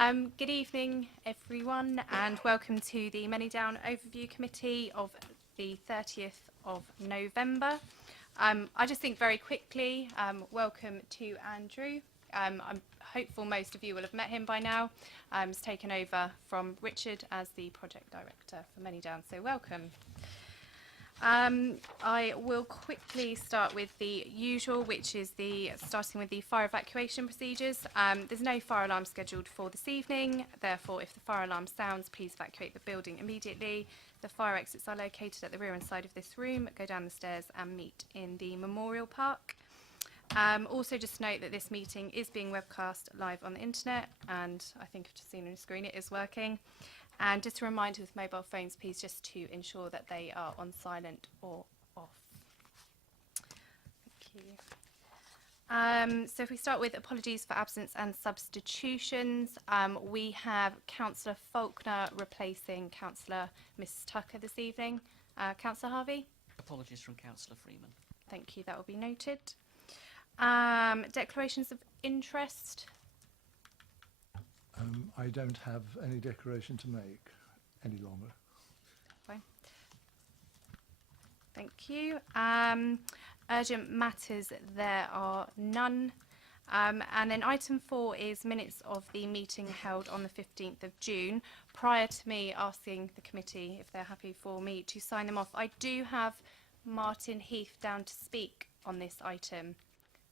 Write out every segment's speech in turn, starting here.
Good evening, everyone, and welcome to the Manydown Overview Committee of the 30th of November. I just think very quickly, welcome to Andrew. I'm hopeful most of you will have met him by now. He's taken over from Richard as the Project Director for Manydown, so welcome. I will quickly start with the usual, which is starting with the fire evacuation procedures. There's no fire alarm scheduled for this evening, therefore if the fire alarm sounds, please evacuate the building immediately. The fire exits are located at the rear and side of this room. Go down the stairs and meet in the Memorial Park. Also just note that this meeting is being webcast live on the internet, and I think I've just seen on the screen it is working. And just a reminder with mobile phones, please just to ensure that they are on silent or off. Thank you. So if we start with apologies for absence and substitutions, we have Councillor Faulkner replacing Councillor Mrs Tucker this evening. Councillor Harvey? Apologies from Councillor Freeman. Thank you, that will be noted. Declarations of interest. I don't have any declaration to make any longer. Fine. Thank you. Urgent matters, there are none. And then item 4 is minutes of the meeting held on the 15th of June. Prior to me asking the committee if they're happy for me to sign them off, I do have Martin Heath down to speak on this item.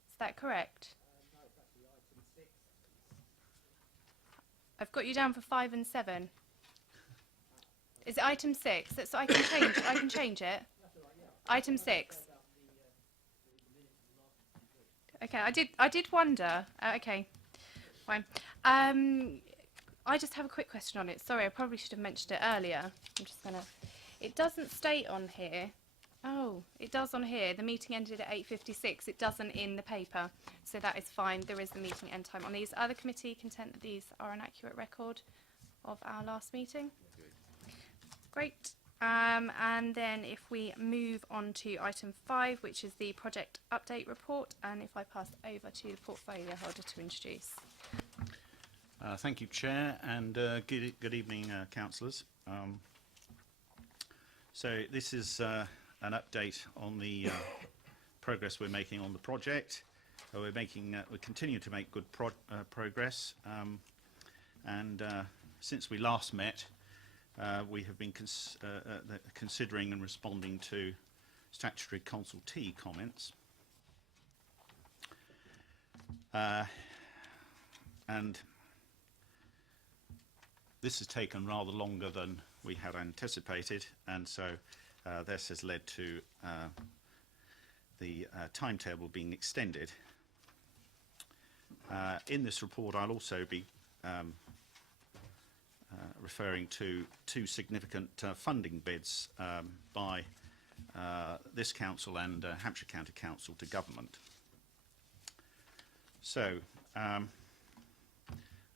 Is that correct? No, it's actually item 6. I've got you down for 5 and 7. Is it item 6? So I can change. I can change it. Item 6. Okay, I did wonder. Okay, fine. I just have a quick question on it. Sorry, I probably should have mentioned it earlier. I'm just gonna. It doesn't state on here. Oh, it does on here. The meeting ended at 8:56. It doesn't in the paper, so that is fine. There is the meeting end time on these. Are the committee content that these are an accurate record of our last meeting? Great. And then if we move on to item 5, which is the project update report, and if I pass over to the portfolio holder to introduce. Thank you, Chair, and good evening, councillors. So this is an update on the progress we're making on the project. We continue to make good progress, and since we last met, we have been considering and responding to statutory consultee comments, and this has taken rather longer than we had anticipated, and so this has led to the timetable being extended. In this report, I'll also be referring to 2 significant funding bids by this council and Hampshire County Council to government. So,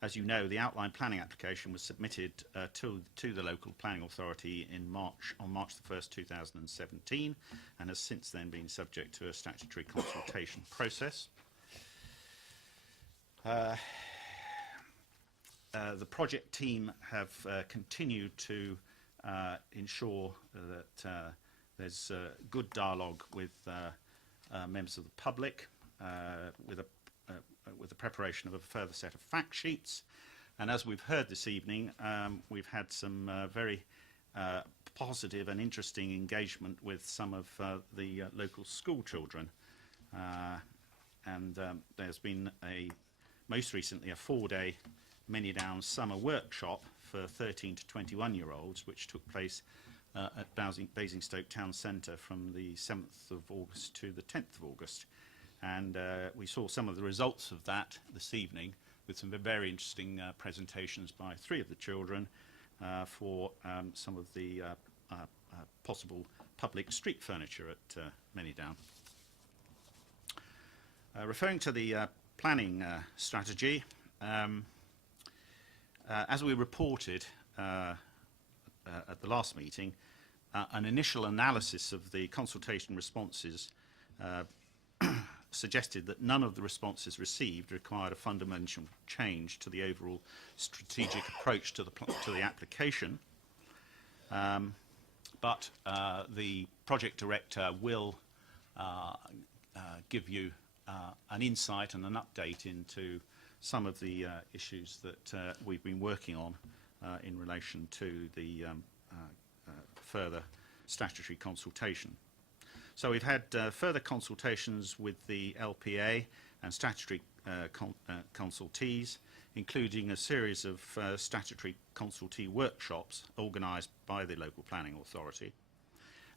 as you know, the outline planning application was submitted to the local planning authority on March the 1st, 2017, and has since then been subject to a statutory consultation process. The project team have continued to ensure that there's good dialogue with members of the public, with the preparation of a further set of fact sheets. And as we've heard this evening, we've had some very positive and interesting engagement with some of the local school children. And there's been most recently a 4-day Manydown summer workshop for 13 to 21-year-olds, which took place at Basingstoke Town Centre from the 7th of August to the 10th of August. And we saw some of the results of that this evening with some very interesting presentations by 3 of the children for some of the possible public street furniture at Manydown. Referring to the planning strategy, as we reported at the last meeting, an initial analysis of the consultation responses suggested that none of the responses received required a fundamental change to the overall strategic approach to the application. But the project director will give you an insight and an update into some of the issues that we've been working on in relation to the further statutory consultation. So we've had further consultations with the LPA and statutory consultees, including a series of statutory consultee workshops organised by the local planning authority.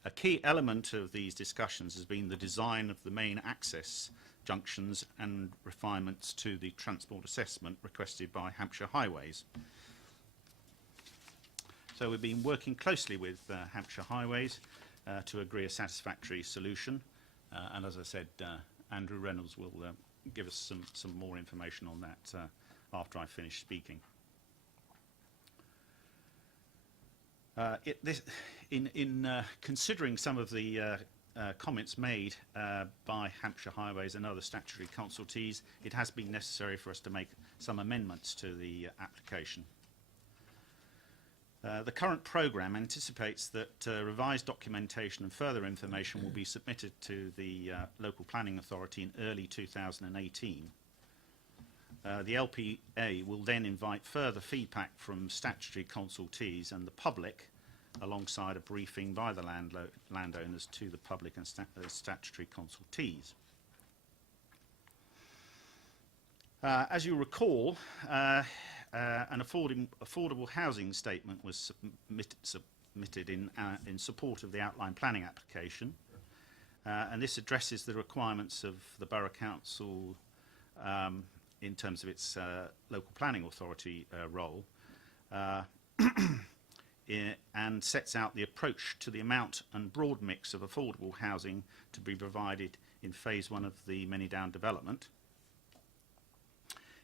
A key element of these discussions has been the design of the main access junctions and refinements to the transport assessment requested by Hampshire Highways. So we've been working closely with Hampshire Highways to agree a satisfactory solution, and as I said, Andrew Reynolds will give us some more information on that after I finish speaking. In considering some of the comments made by Hampshire Highways and other statutory consultees, it has been necessary for us to make some amendments to the application. The current programme anticipates that revised documentation and further information will be submitted to the local planning authority in early 2018. The LPA will then invite further feedback from statutory consultees and the public, alongside a briefing by the landowners to the public and statutory consultees. As you recall, an affordable housing statement was submitted in support of the outline planning application, and this addresses the requirements of the Borough Council in terms of its local planning authority role, and sets out the approach to the amount and broad mix of affordable housing to be provided in phase 1 of the Manydown development.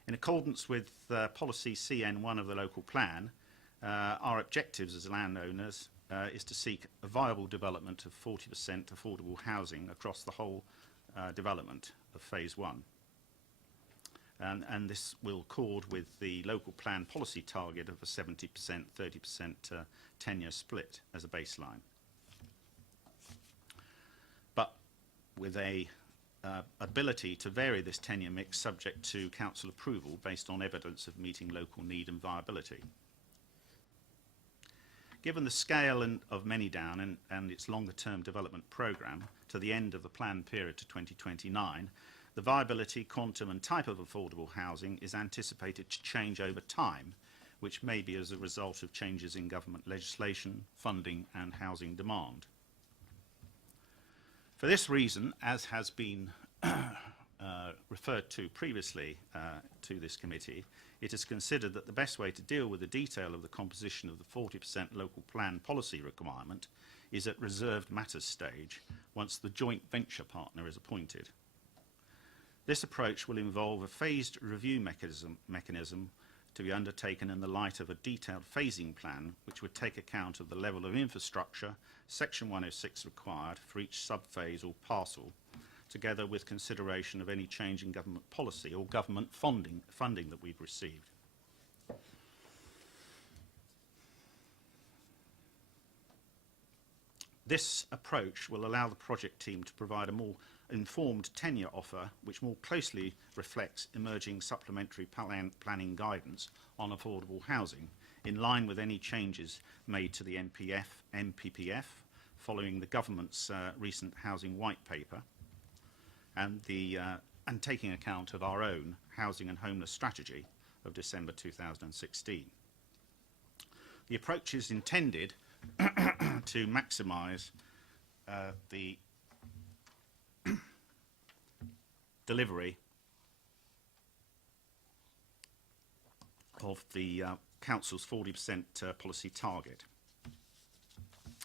In accordance with policy CN1 of the local plan, our objectives as landowners is to seek a viable development of 40% affordable housing across the whole development of phase 1. And this will accord with the local plan policy target of a 70%, 30% tenure split as a baseline. But with a ability to vary this tenure mix subject to council approval based on evidence of meeting local need and viability. Given the scale of Manydown and its longer term development programme to the end of the planned period to 2029, the viability, quantum and type of affordable housing is anticipated to change over time, which may be as a result of changes in government legislation, funding and housing demand. For this reason, as has been referred to previously to this committee, it is considered that the best way to deal with the detail of the composition of the 40% local plan policy requirement is at reserved matters stage, once the joint venture partner is appointed. This approach will involve a phased review mechanism to be undertaken in the light of a detailed phasing plan, which would take account of the level of infrastructure Section 106 required for each sub-phase or parcel, together with consideration of any change in government policy or government funding that we've received. This approach will allow the project team to provide a more informed tenure offer which more closely reflects emerging supplementary planning guidance on affordable housing, in line with any changes made to the MPPF following the government's recent housing white paper and taking account of our own housing and homeless strategy of December 2016. The approach is intended to maximise the delivery of the Council's 40% policy target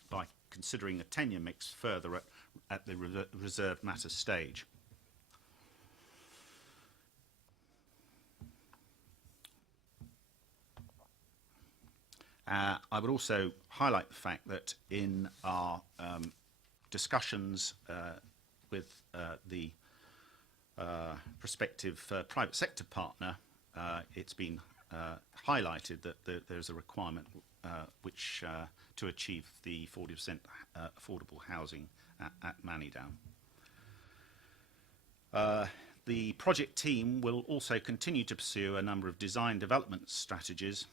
by considering a tenure mix further at the reserved matters stage. I would also highlight the fact that in our discussions with the prospective private sector partner, it's been highlighted that there's a requirement which to achieve the 40% affordable housing at Manydown. The project team will also continue to pursue a number of design development strategies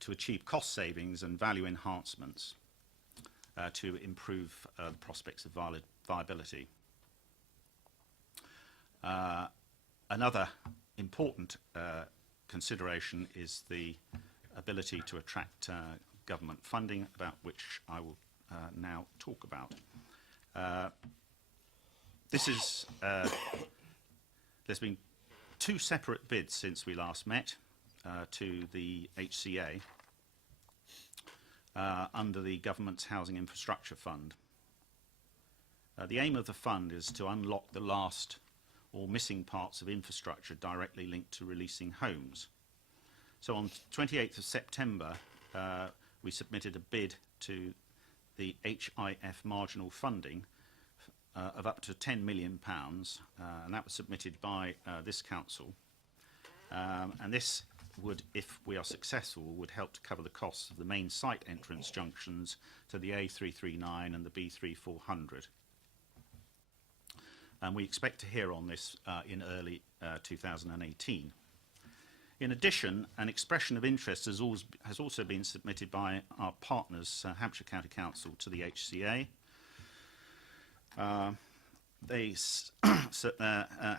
to achieve cost savings and value enhancements to improve the prospects of viability. Another important consideration is the ability to attract government funding, about which I will now talk about. There's been 2 separate bids since we last met to the HCA under the government's Housing Infrastructure Fund. The aim of the fund is to unlock the last or missing parts of infrastructure directly linked to releasing homes. So on 28th of September, we submitted a bid to the HIF marginal funding of up to £10 million, and that was submitted by this council. And this would, if we are successful, would help to cover the costs of the main site entrance junctions to the A339 and the B3400. And we expect to hear on this in early 2018. In addition, an expression of interest has also been submitted by our partners, Hampshire County Council, to the HCA.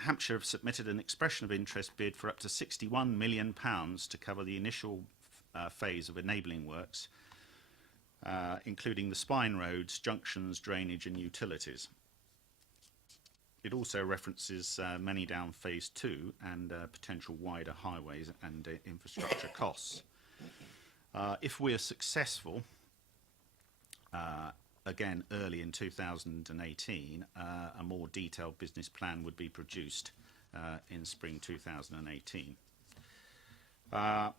Hampshire have submitted an expression of interest bid for up to £61 million to cover the initial phase of enabling works, including the spine roads, junctions, drainage and utilities. It also references Manydown Phase 2 and potential wider highways and infrastructure costs. If we are successful, again early in 2018, a more detailed business plan would be produced in spring 2018. I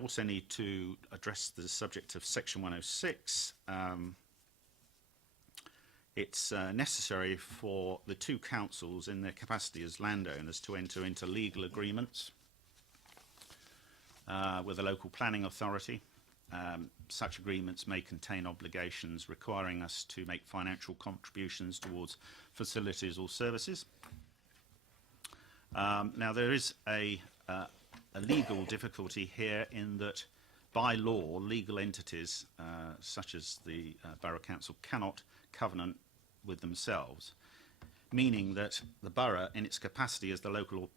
also need to address the subject of Section 106. It's necessary for the 2 councils in their capacity as landowners to enter into legal agreements with the local planning authority. Such agreements may contain obligations requiring us to make financial contributions towards facilities or services. Now there is a legal difficulty here in that by law legal entities such as the Borough Council cannot covenant with themselves, meaning that the borough in its capacity as the local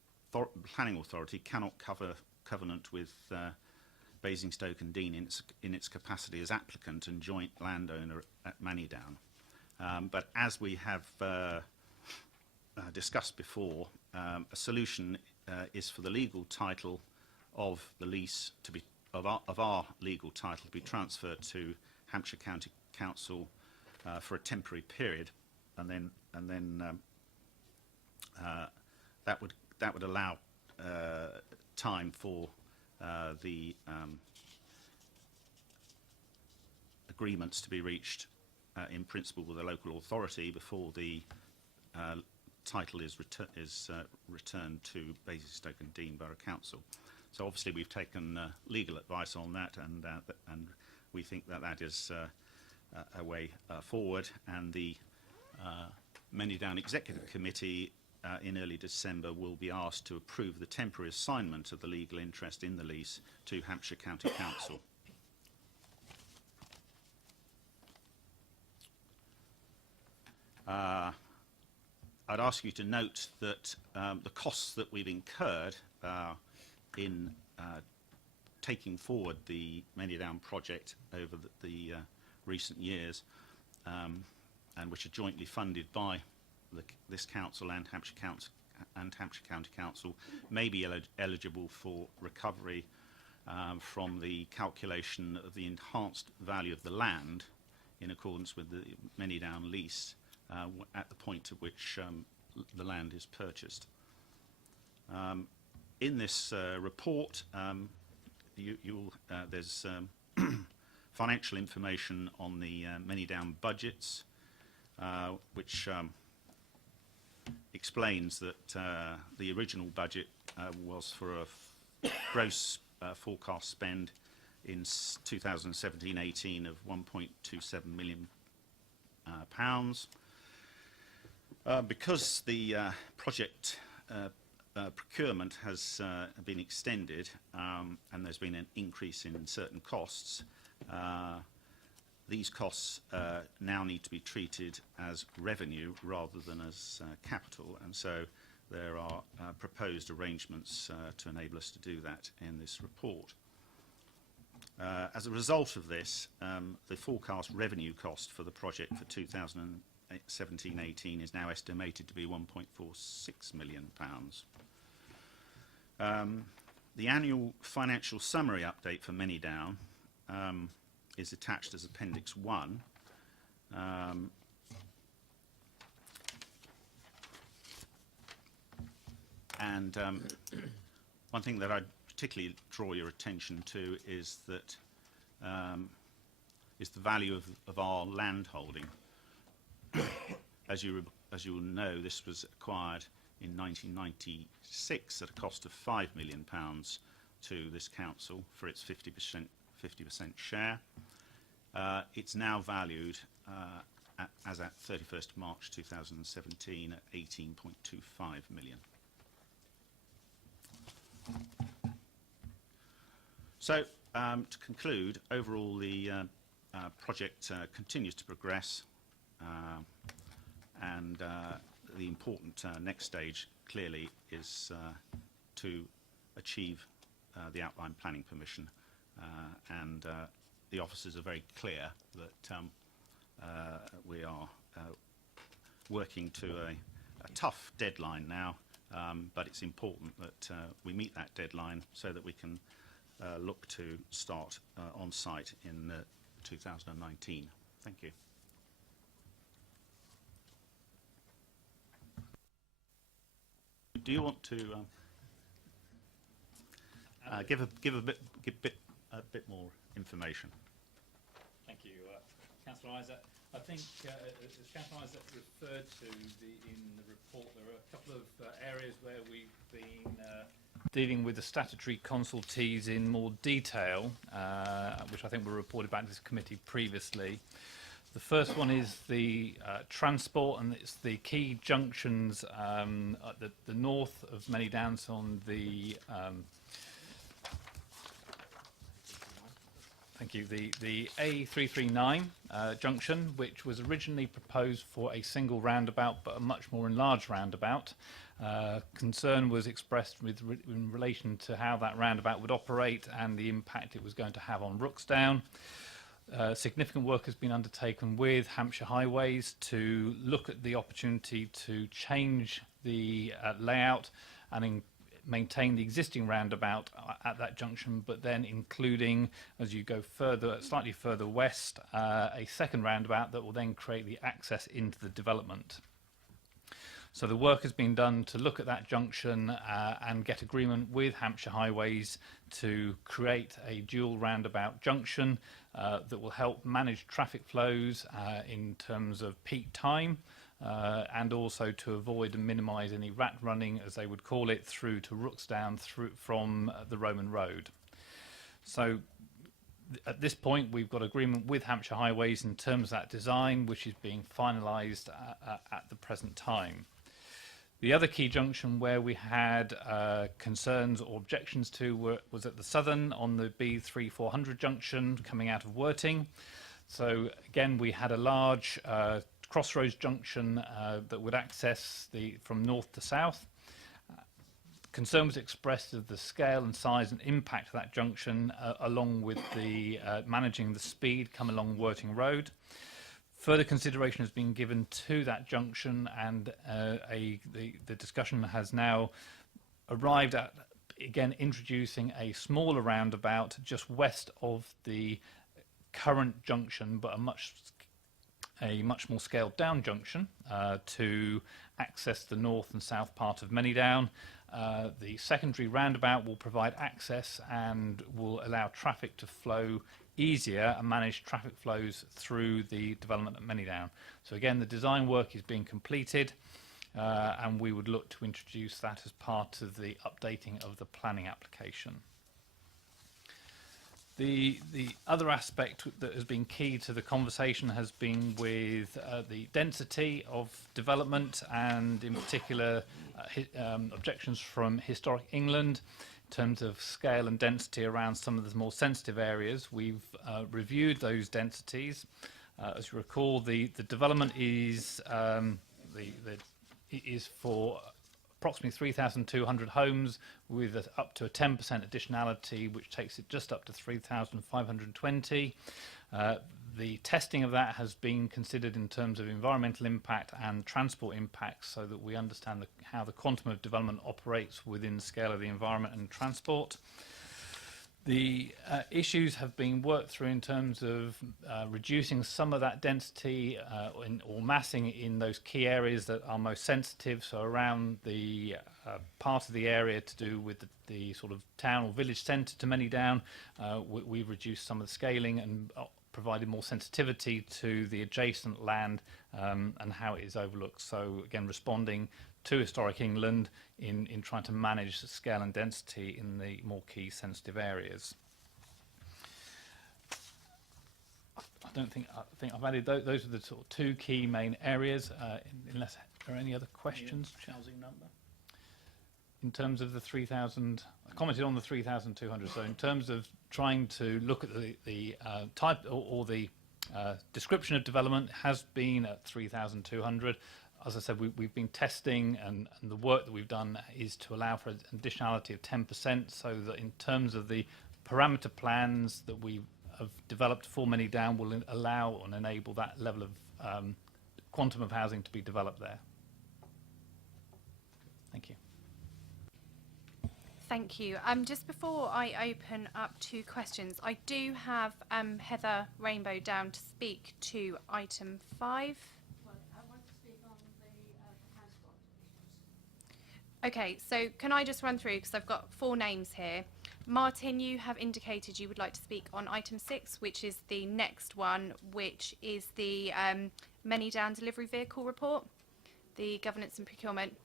planning authority cannot covenant with Basingstoke and Dean in its capacity as applicant and joint landowner at Manydown. But as we have discussed before, a solution is for the legal title of the lease to be of our legal title to be transferred to Hampshire County Council for a temporary period, and then that would allow time for the agreements to be reached in principle with the local authority before the title is returned to Basingstoke and Dean Borough Council. So obviously we've taken legal advice on that, and we think that is a way forward, and the Manydown Executive Committee in early December will be asked to approve the temporary assignment of the legal interest in the lease to Hampshire County Council. I'd ask you to note that the costs that we've incurred in taking forward the Manydown project over the recent years, and which are jointly funded by this council and Hampshire County Council, may be eligible for recovery from the calculation of the enhanced value of the land in accordance with the Manydown lease at the point at which the land is purchased. In this report, there's financial information on the Manydown budgets, which explains that the original budget was for a gross forecast spend in 2017-18 of £1.27 million. Because the project procurement has been extended and there's been an increase in certain costs, these costs now need to be treated as revenue rather than as capital, and so there are proposed arrangements to enable us to do that in this report. As a result of this, the forecast revenue cost for the project for 2017-18 is now estimated to be £1.46 million. The annual financial summary update for Manydown is attached as Appendix 1. One thing that I'd particularly draw your attention to is that is the value of our land holding. As you will know, this was acquired in 1996 at a cost of £5 million to this council for its 50% share. It's now valued as at 31st March 2017 at £18.25 million. So, to conclude, overall the project continues to progress, and the important next stage clearly is to achieve the outline planning permission, and the officers are very clear that we are working to a tough deadline now, but it's important that we meet that deadline so that we can look to start on site in 2019. Thank you. Do you want to give a bit more information? Thank you, Councillor Isaac. I think, as Councillor Isaac referred to in the report, there are a couple of areas where we've been dealing with the statutory consultees in more detail, which I think were reported back to this committee previously. The first one is the transport, and it's the key junctions at the north of Manydown, on the thank you, the A339 junction, which was originally proposed for a single roundabout but a much more enlarged roundabout. Concern was expressed in relation to how that roundabout would operate and the impact it was going to have on Rooksdown. Significant work has been undertaken with Hampshire Highways to look at the opportunity to change the layout and maintain the existing roundabout at that junction, but then including, as you go further, slightly further west, a second roundabout that will then create the access into the development. So the work has been done to look at that junction and get agreement with Hampshire Highways to create a dual roundabout junction that will help manage traffic flows in terms of peak time, and also to avoid and minimise any rat running, as they would call it, through to Rooksdown from the Roman Road. So at this point we've got agreement with Hampshire Highways in terms of that design, which is being finalised at the present time. The other key junction where we had concerns or objections to was at the southern, on the B3400 junction coming out of Worting. So again, we had a large crossroads junction that would access from north to south. Concern was expressed of the scale and size and impact of that junction, along with the managing the speed come along Worting Road. Further consideration has been given to that junction, and the discussion has now arrived at, again, introducing a smaller roundabout just west of the current junction, but a much more scaled down junction to access the north and south part of Manydown. The secondary roundabout will provide access and will allow traffic to flow easier and manage traffic flows through the development at Manydown. So again, the design work is being completed. and we would look to introduce that as part of the updating of the planning application. The other aspect that has been key to the conversation has been with the density of development, and in particular objections from Historic England in terms of scale and density around some of the more sensitive areas. We've reviewed those densities. As you recall, the development is is for approximately 3,200 homes with up to a 10% additionality, which takes it just up to 3,520. The testing of that has been considered in terms of environmental impact and transport impacts, so that we understand how the quantum of development operates within the scale of the environment and transport. The issues have been worked through in terms of reducing some of that density or massing in those key areas that are most sensitive. So around the part of the area to do with the sort of town or village centre to Manydown, we've reduced some of the scaling and provided more sensitivity to the adjacent land and how it is overlooked. So again, responding to Historic England in trying to manage the scale and density in the more key sensitive areas. I think I've added those are the sort of two key main areas, unless there are any other questions. Housing number. In terms of the 3,000, I commented on the 3,200. So in terms of trying to look at the type or the description of development has been at 3,200. As I said, we've been testing, and the work that we've done is to allow for an additionality of 10%, so that in terms of the parameter plans that we have developed for Manydown will allow and enable that level of quantum of housing to be developed there. Thank you. Thank you. Just before I open up to questions, I do have Heather Rainbow down to speak to item 5. Okay, so can I just run through, because I've got 4 names here. Martin, you have indicated you would like to speak on item 6, which is the next one, which is the Manydown delivery vehicle report, the governance and procurement.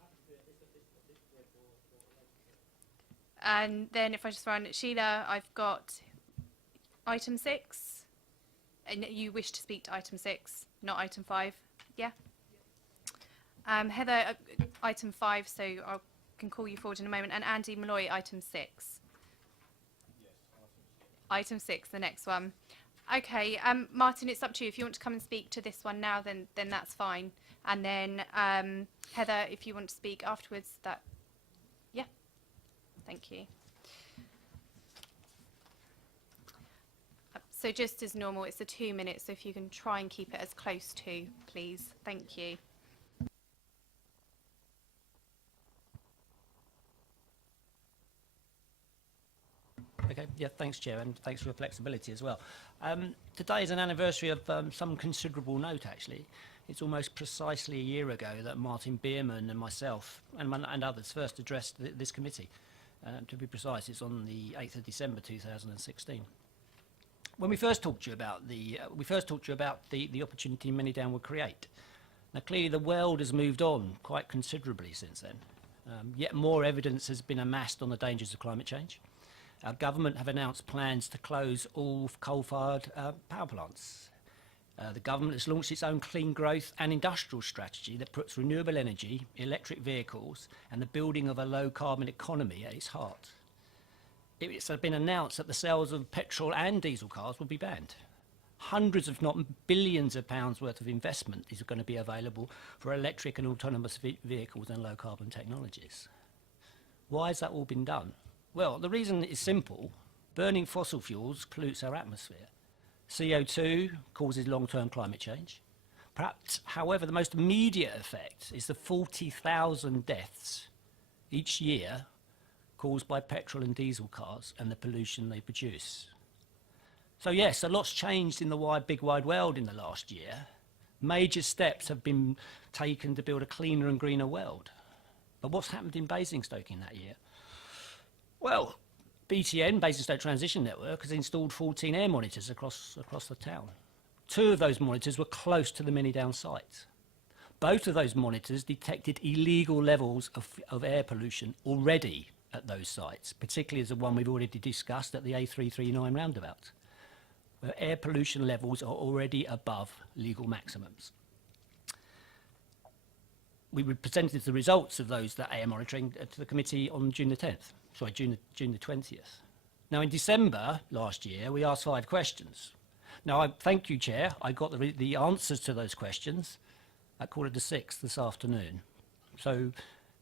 And then if I just run Sheila, I've got item 6, and you wish to speak to item 6, not item 5, yeah? Heather, item 5, so I can call you forward in a moment. And Andy Malloy, item 6. Yes, item 6, the next one. Okay, Martin, it's up to you. If you want to come and speak to this one now, then that's fine. And then Heather, if you want to speak afterwards, yeah. Thank you. So just as normal, it's the 2 minutes. So if you can try and keep it as close to, please. Thank you. Okay, yeah, thanks, Chair, and thanks for your flexibility as well. Today is an anniversary of some considerable note, actually. It's almost precisely a year ago that Martin Bierman and myself and others first addressed this committee. To be precise, it's on the 8th of December 2016. When we first talked to you about the opportunity Manydown would create. Now, clearly the world has moved on quite considerably since then. Yet more evidence has been amassed on the dangers of climate change. Our government have announced plans to close all coal-fired power plants. The government has launched its own clean growth and industrial strategy that puts renewable energy, electric vehicles and the building of a low-carbon economy at its heart. It's been announced that the sales of petrol and diesel cars will be banned. Hundreds, if not billions of pounds worth of investment is going to be available for electric and autonomous vehicles and low-carbon technologies. Why has that all been done? Well, the reason is simple. Burning fossil fuels pollutes our atmosphere. CO2 causes long-term climate change. Perhaps, however, the most immediate effect is the 40,000 deaths each year caused by petrol and diesel cars and the pollution they produce. So yes, a lot's changed in the big wide world in the last year. Major steps have been taken to build a cleaner and greener world. But what's happened in Basingstoke in that year? Well, BTN, Basingstoke Transition Network, has installed 14 air monitors across the town. 2 of those monitors were close to the Manydown site. Both of those monitors detected illegal levels of air pollution already at those sites, particularly as the one we've already discussed at the A339 roundabout, where air pollution levels are already above legal maximums. We presented the results of that air monitoring to the committee on June the 20th. Now, in December last year, we asked 5 questions. Now, I thank you, Chair. I got the answers to those questions at 5:45 this afternoon. So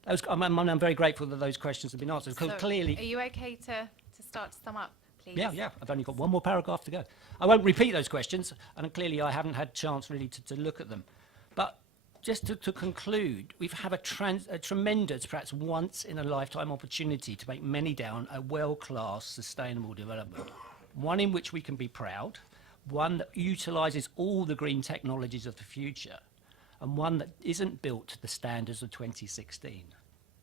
I'm very grateful that those questions have been answered. Because So clearly, are you okay to start to sum up, please? yeah, I've only got one more paragraph to go. I won't repeat those questions, and clearly I haven't had a chance really to look at them. But just to conclude, we've had a tremendous, perhaps once in a lifetime opportunity to make Manydown a world-class sustainable development, one in which we can be proud, one that utilises all the green technologies of the future, and one that isn't built to the standards of 2016.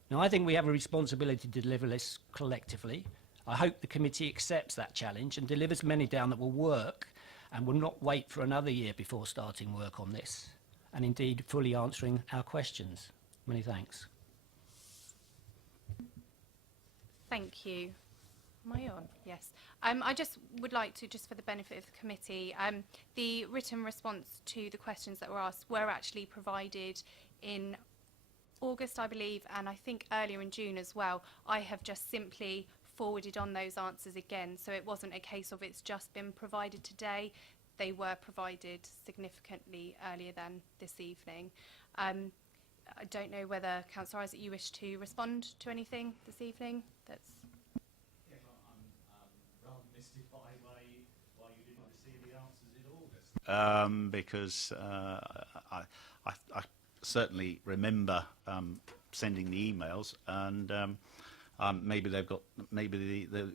Now, I think we have a responsibility to deliver this collectively. I hope the committee accepts that challenge and delivers Manydown that will work and will not wait for another year before starting work on this, and indeed fully answering our questions. Many thanks. Thank you. Am I on? Yes. I just would like to, just for the benefit of the committee, the written response to the questions that were asked were actually provided in August, I believe, and I think earlier in June as well. I have just simply forwarded on those answers again, so it wasn't a case of it's just been provided today. They were provided significantly earlier than this evening. I don't know whether, Councillor Isaac, you wish to respond to anything this evening? That's Rather mystified why you didn't receive the answers in August. Because I certainly remember sending the emails, and maybe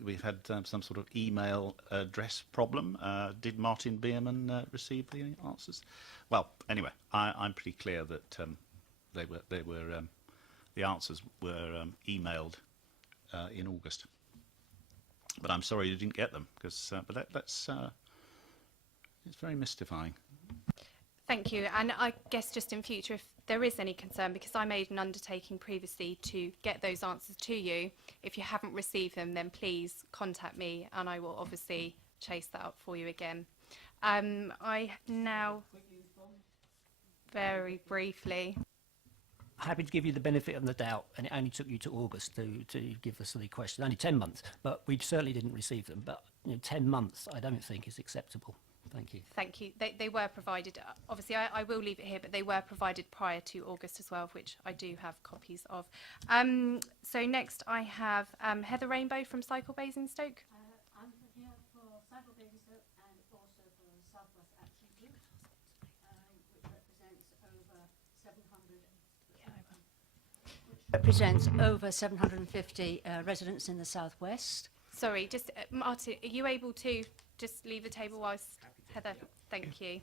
we've had some sort of email address problem. Did Martin Bierman receive the answers? Well, anyway, I'm pretty clear that the answers were emailed in August. But I'm sorry you didn't get them, because that's it's very mystifying. Thank you, and I guess just in future, if there is any concern, because I made an undertaking previously to get those answers to you, if you haven't received them, then please contact me and I will obviously chase that up for you again. I now, very briefly, Happy to give you the benefit of the doubt, and it only took you to August to give us the question. Only 10 months, but we certainly didn't receive them. But 10 months, I don't think is acceptable. Thank you. thank you. They were provided, obviously I will leave it here, but they were provided prior to August as well, which I do have copies of. So next I have Heather Rainbow from Cycle Basingstoke. I'm here for Cycle Basingstoke and also for the South West Action Group, which represents over 750 residents in the southwest. Sorry, just Martin, are you able to just leave the table whilst Heather? Thank you.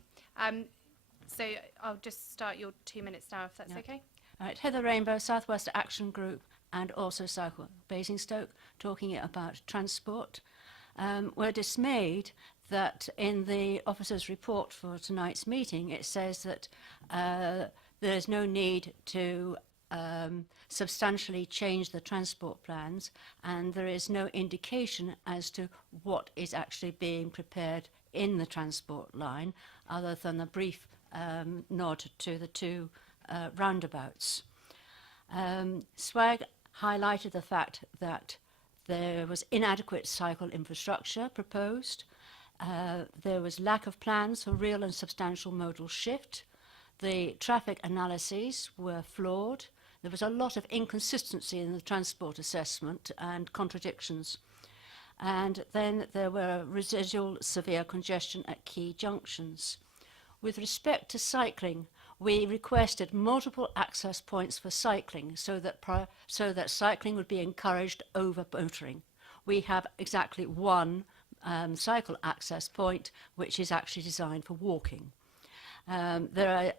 So I'll just start your 2 minutes now, if that's Yeah. okay. Right, Heather Rainbow, Southwest Action Group, and also Cycle Basingstoke, talking about transport. We're dismayed that in the officer's report for tonight's meeting, it says that there's no need to substantially change the transport plans, and there is no indication as to what is actually being prepared in the transport line, other than a brief nod to the 2 roundabouts. SWAG highlighted the fact that there was inadequate cycle infrastructure proposed, there was lack of plans for real and substantial modal shift, the traffic analyses were flawed, there was a lot of inconsistency in the transport assessment and contradictions. And then there were residual severe congestion at key junctions. With respect to cycling, we requested multiple access points for cycling so that cycling would be encouraged over motoring. We have exactly 1 cycle access point, which is actually designed for walking. There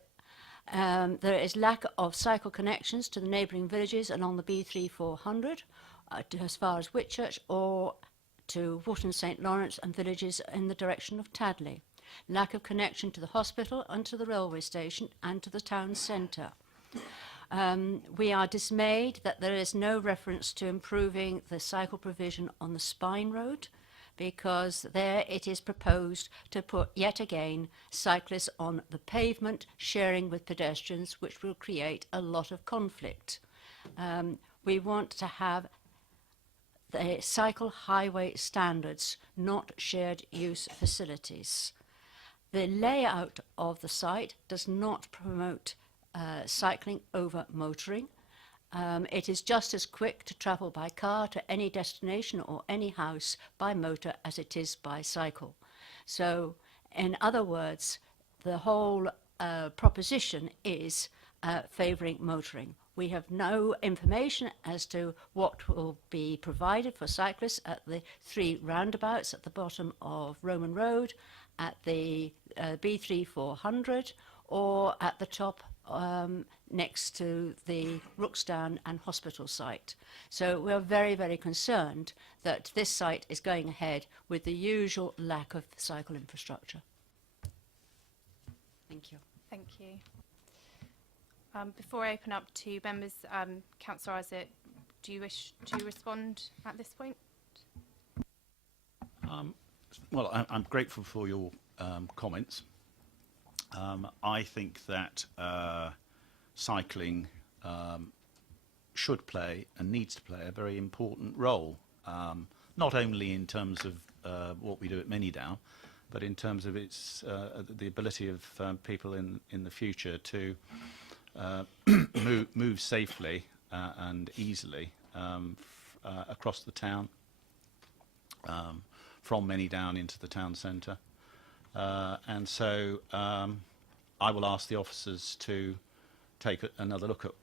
is lack of cycle connections to the neighbouring villages and on the B3400 as far as Whitchurch, or to Wharton St Lawrence and villages in the direction of Tadley. lack of connection to the hospital and to the railway station and to the town centre. We are dismayed that there is no reference to improving the cycle provision on the Spine Road, because there it is proposed to put yet again cyclists on the pavement, sharing with pedestrians, which will create a lot of conflict. We want to have the cycle highway standards, not shared use facilities. The layout of the site does not promote cycling over motoring. It is just as quick to travel by car to any destination or any house by motor as it is by cycle. So, in other words, the whole proposition is favouring motoring. We have no information as to what will be provided for cyclists at the 3 roundabouts at the bottom of Roman Road, at the B3 400, or at the top next to the Rooksdown and Hospital site. So we're very, very concerned that this site is going ahead with the usual lack of cycle infrastructure. Thank you. Thank you. Before I open up to members, Councillor Isaac, do you wish to respond at this point? Well, I'm grateful for your comments. I think that cycling should play and needs to play a very important role, not only in terms of what we do at Manydown, but in terms of its the ability of people in the future to move safely and easily across the town, from Manydown into the town centre. And so I will ask the officers to take another look at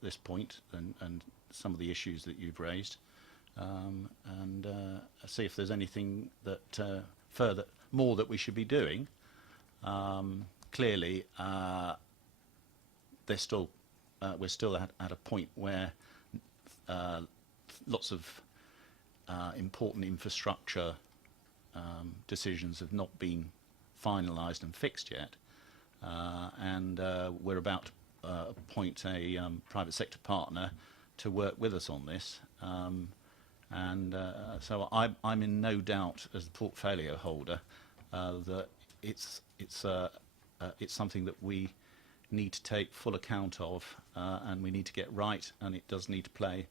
this point and some of the issues that you've raised, and see if there's anything that more that we should be doing. Clearly, we're still at a point where lots of important infrastructure decisions have not been finalised and fixed yet, and we're about to appoint a private sector partner to work with us on this, so I'm in no doubt as the portfolio holder that it's something that we need to take full account of, and we need to get right, and it does need to play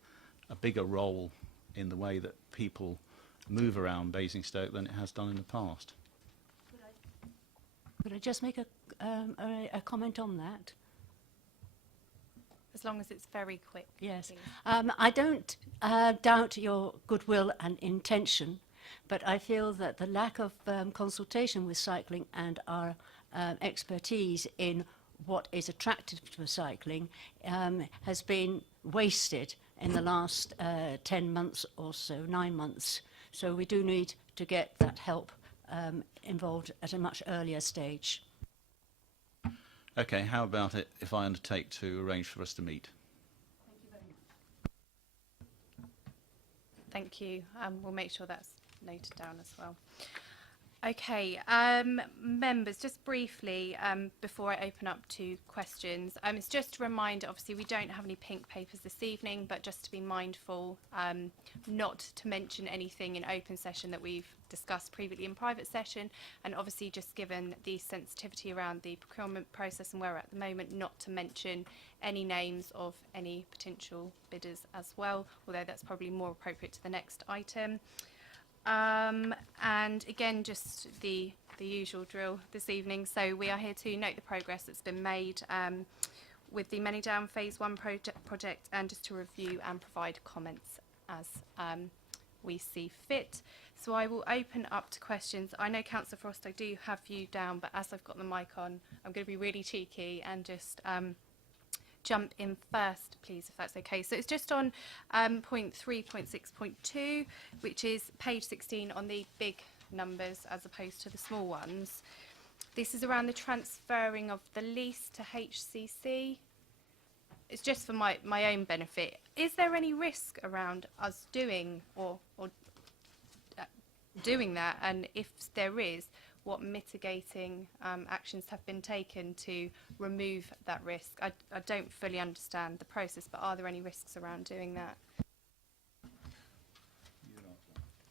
a bigger role in the way that people move around Basingstoke than it has done in the past. Could I just make a comment on that? As long as it's very quick. Yes. Please. I don't doubt your goodwill and intention, but I feel that the lack of consultation with cycling and our expertise in what is attractive to cycling has been wasted in the last 10 months or so, 9 months. So we do need to get that help involved at a much earlier stage. Okay, how about it if I undertake to arrange for us to meet? Thank you. We'll make sure that's noted down as well. Okay, members, just briefly, before I open up to questions, it's just a reminder, obviously we don't have any pink papers this evening, but just to be mindful not to mention anything in open session that we've discussed previously in private session, and obviously just given the sensitivity around the procurement process and where we're at the moment, not to mention any names of any potential bidders as well, although that's probably more appropriate to the next item. And again, just the usual drill this evening. So we are here to note the progress that's been made with the Manydown Phase 1 project, and just to review and provide comments as we see fit. So I will open up to questions. I know, Councillor Frost, I do have you down, but as I've got the mic on, I'm going to be really cheeky and just jump in first, please, if that's okay. So it's just on point 3.6.2, which is page 16 on the big numbers as opposed to the small ones. This is around the transferring of the lease to HCC. It's just for my own benefit. Is there any risk around us doing or doing that? And if there is, what mitigating actions have been taken to remove that risk? I don't fully understand the process, but are there any risks around doing that?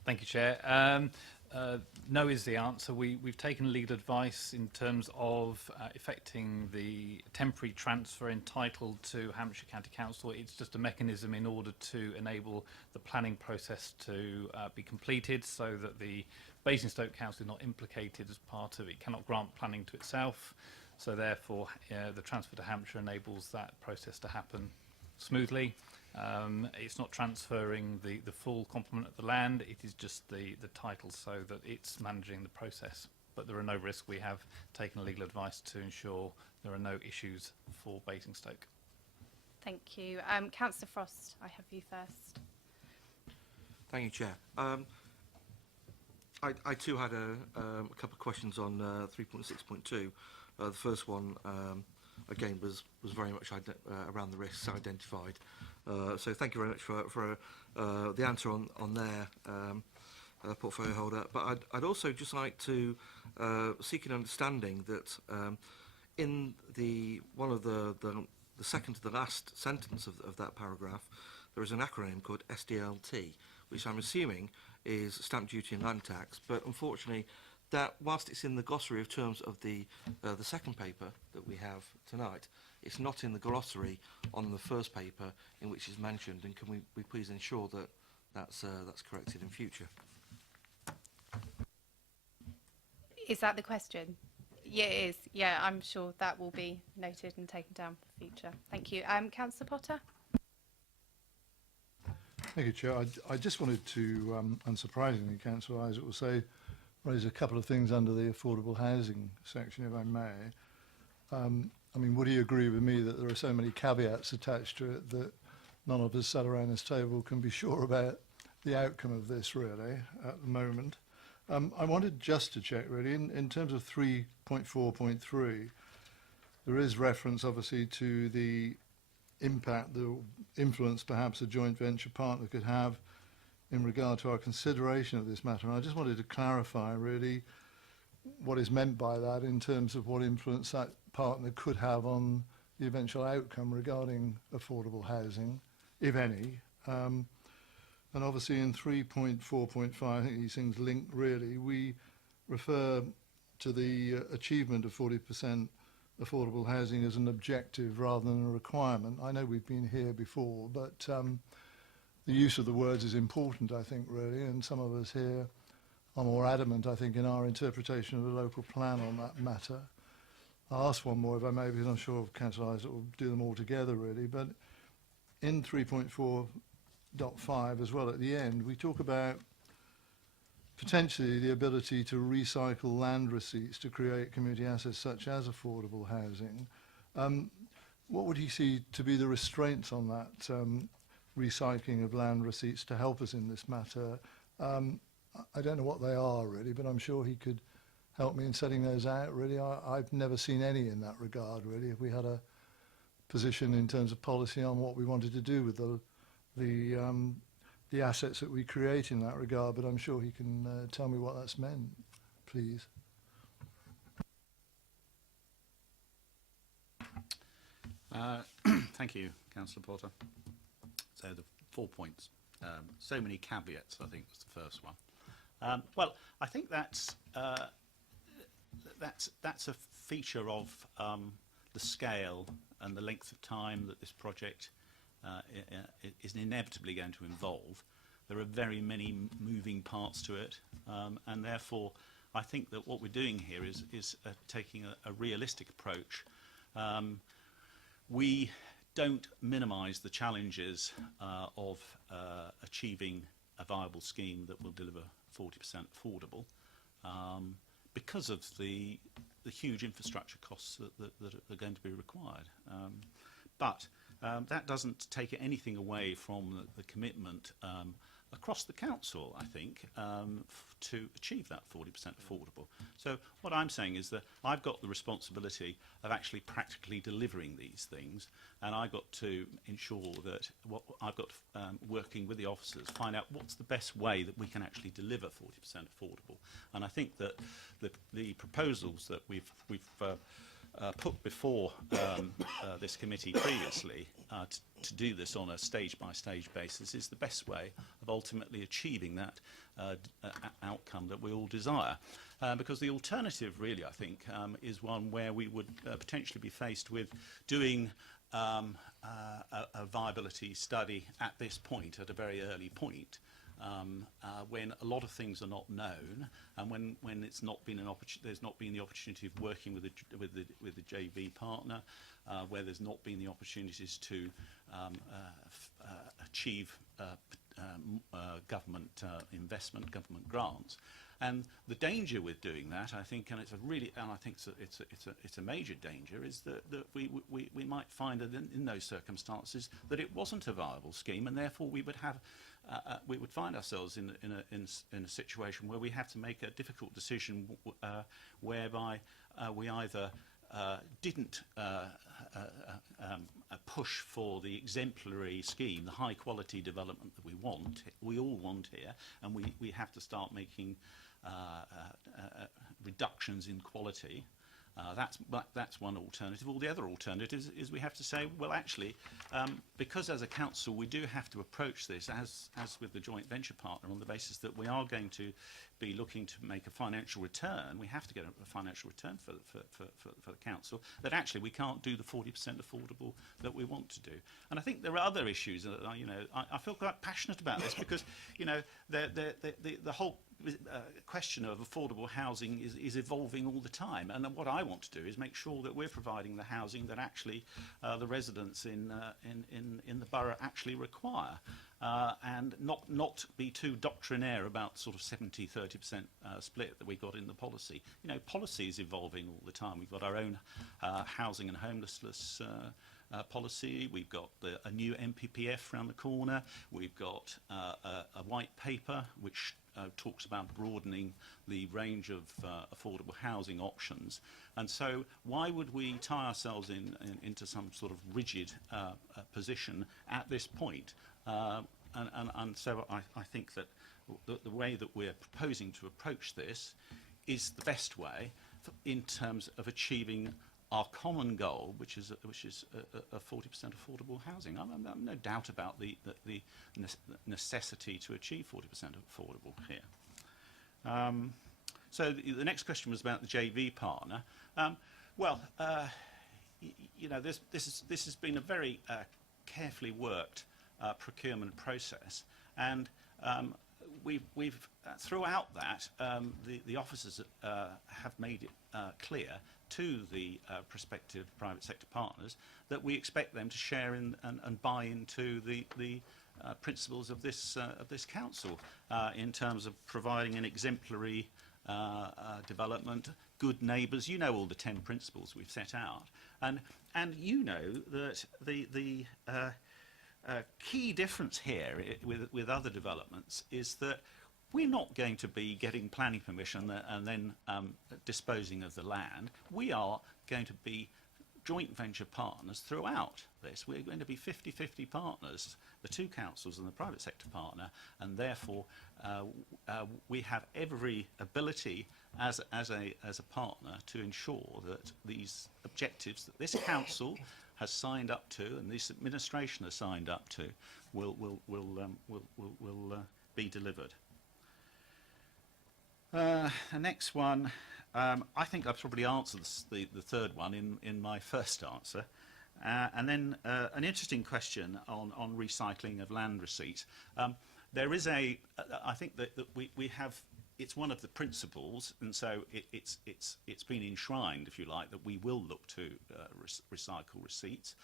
Thank you, Chair. No is the answer. We've taken legal advice in terms of effecting the temporary transfer entitled to Hampshire County Council. It's just a mechanism in order to enable the planning process to be completed so that the Basingstoke Council is not implicated as part of it. It cannot grant planning to itself. So therefore, the transfer to Hampshire enables that process to happen smoothly. It's not transferring the full complement of the land, it is just the title so that it's managing the process. But there are no risks. We have taken legal advice to ensure there are no issues for Basingstoke. Thank you. Councillor Frost, I have you first. Thank you, Chair. I too had a couple of questions on 3.6.2. The first one, again, was very much around the risks identified. So thank you very much for the answer on there, portfolio holder. But I'd also just like to seek an understanding that in one of the second to the last sentence of that paragraph, there is an acronym called SDLT, which I'm assuming is stamp duty and land tax. But unfortunately, that whilst it's in the glossary of terms of the second paper that we have tonight, it's not in the glossary on the first paper in which it's mentioned. And can we please ensure that that's corrected in future? Is that the question? Yeah, it is. Yeah, I'm sure that will be noted and taken down for future. Thank you. Councillor Potter? Thank you, Chair. I just wanted to, unsurprisingly, Councillor Isaac will say, raise a couple of things under the affordable housing section, if I may. I mean, would he agree with me that there are so many caveats attached to it that none of us sat around this table can be sure about the outcome of this, really, at the moment? I wanted just to check, really, in terms of 3.4.3, there is reference, obviously, to the impact, the influence, perhaps, a joint venture partner could have in regard to our consideration of this matter. And I just wanted to clarify, really, what is meant by that in terms of what influence that partner could have on the eventual outcome regarding affordable housing, if any. And obviously in 3.4.5, I think these things link really, we refer to the achievement of 40% affordable housing as an objective rather than a requirement. I know we've been here before, but the use of the words is important, I think, really, and some of us here are more adamant, I think, in our interpretation of the local plan on that matter. I'll ask one more, if I may, because I'm sure Councillor Isaac will do them all together, really. But in 3.4.5 as well, at the end, we talk about potentially the ability to recycle land receipts to create community assets such as affordable housing. What would he see to be the restraints on that recycling of land receipts to help us in this matter? I don't know what they are, really, but I'm sure he could help me in setting those out, really. I've never seen any in that regard, really. If we had a position in terms of policy on what we wanted to do with the assets that we create in that regard, but I'm sure he can tell me what that's meant, please. Thank you, Councillor Porter. So the 4 points. So many caveats, I think, was the first one. Well, I think that's a feature of the scale and the length of time that this project is inevitably going to involve. There are very many moving parts to it, and therefore I think that what we're doing here is taking a realistic approach. We don't minimise the challenges of achieving a viable scheme that will deliver 40% affordable because of the huge infrastructure costs that are going to be required. But that doesn't take anything away from the commitment across the council, I think, to achieve that 40% affordable. So what I'm saying is that I've got the responsibility of actually practically delivering these things, and I've got to ensure that what I've got working with the officers, find out what's the best way that we can actually deliver 40% affordable. And I think that the proposals that we've put before this committee previously to do this on a stage-by-stage basis is the best way of ultimately achieving that outcome that we all desire. Because the alternative, really, I think, is one where we would potentially be faced with doing a viability study at this point, at a very early point, when a lot of things are not known, and when it's not been there's not been the opportunity of working with the JV partner, where there's not been the opportunities to achieve government investment, government grants. And the danger with doing that, I think, and I think it's a major danger, is that we might find that in those circumstances that it wasn't a viable scheme, and therefore we would find ourselves in a situation where we have to make a difficult decision, whereby we either didn't push for the exemplary scheme, the high quality development that we all want here, and we have to start making reductions in quality. That's one alternative. Or the other alternative is we have to say, well, actually, because as a council we do have to approach this as with the joint venture partner on the basis that we are going to be looking to make a financial return. We have to get a financial return for the council. That actually we can't do the 40% affordable that we want to do. And I think there are other issues that I feel quite passionate about this because the whole question of affordable housing is evolving all the time, and what I want to do is make sure that we're providing the housing that actually the residents in the borough actually require, and not be too doctrinaire about sort of 70-30% split that we got in the policy. Policy is evolving all the time. We've got our own housing and homelessness policy. We've got a new MPPF around the corner. We've got a white paper which talks about broadening the range of affordable housing options. And so why would we tie ourselves into some sort of rigid position at this point? And so I think that the way that we're proposing to approach this is the best way in terms of achieving our common goal, which is a 40% affordable housing. I'm no doubt about the necessity to achieve 40% affordable here. So the next question was about the JV partner. This has been a very carefully worked procurement process, and we've throughout that the officers have made it clear to the prospective private sector partners that we expect them to share in and buy into the principles of this council in terms of providing an exemplary development, good neighbours. You know all the 10 principles we've set out, and you know that the key difference here with other developments is that we're not going to be getting planning permission and then disposing of the land. We are going to be joint venture partners throughout this. We're going to be 50-50 partners, the two councils and the private sector partner, and therefore we have every ability as a partner to ensure that these objectives that this council has signed up to and this administration has signed up to will be delivered. The next one, I think I've probably answered the third one in my first answer. And then an interesting question on recycling of land receipts. There is I think that we have, it's one of the principles, and so it's been enshrined, if you like, that we will look to recycle receipts.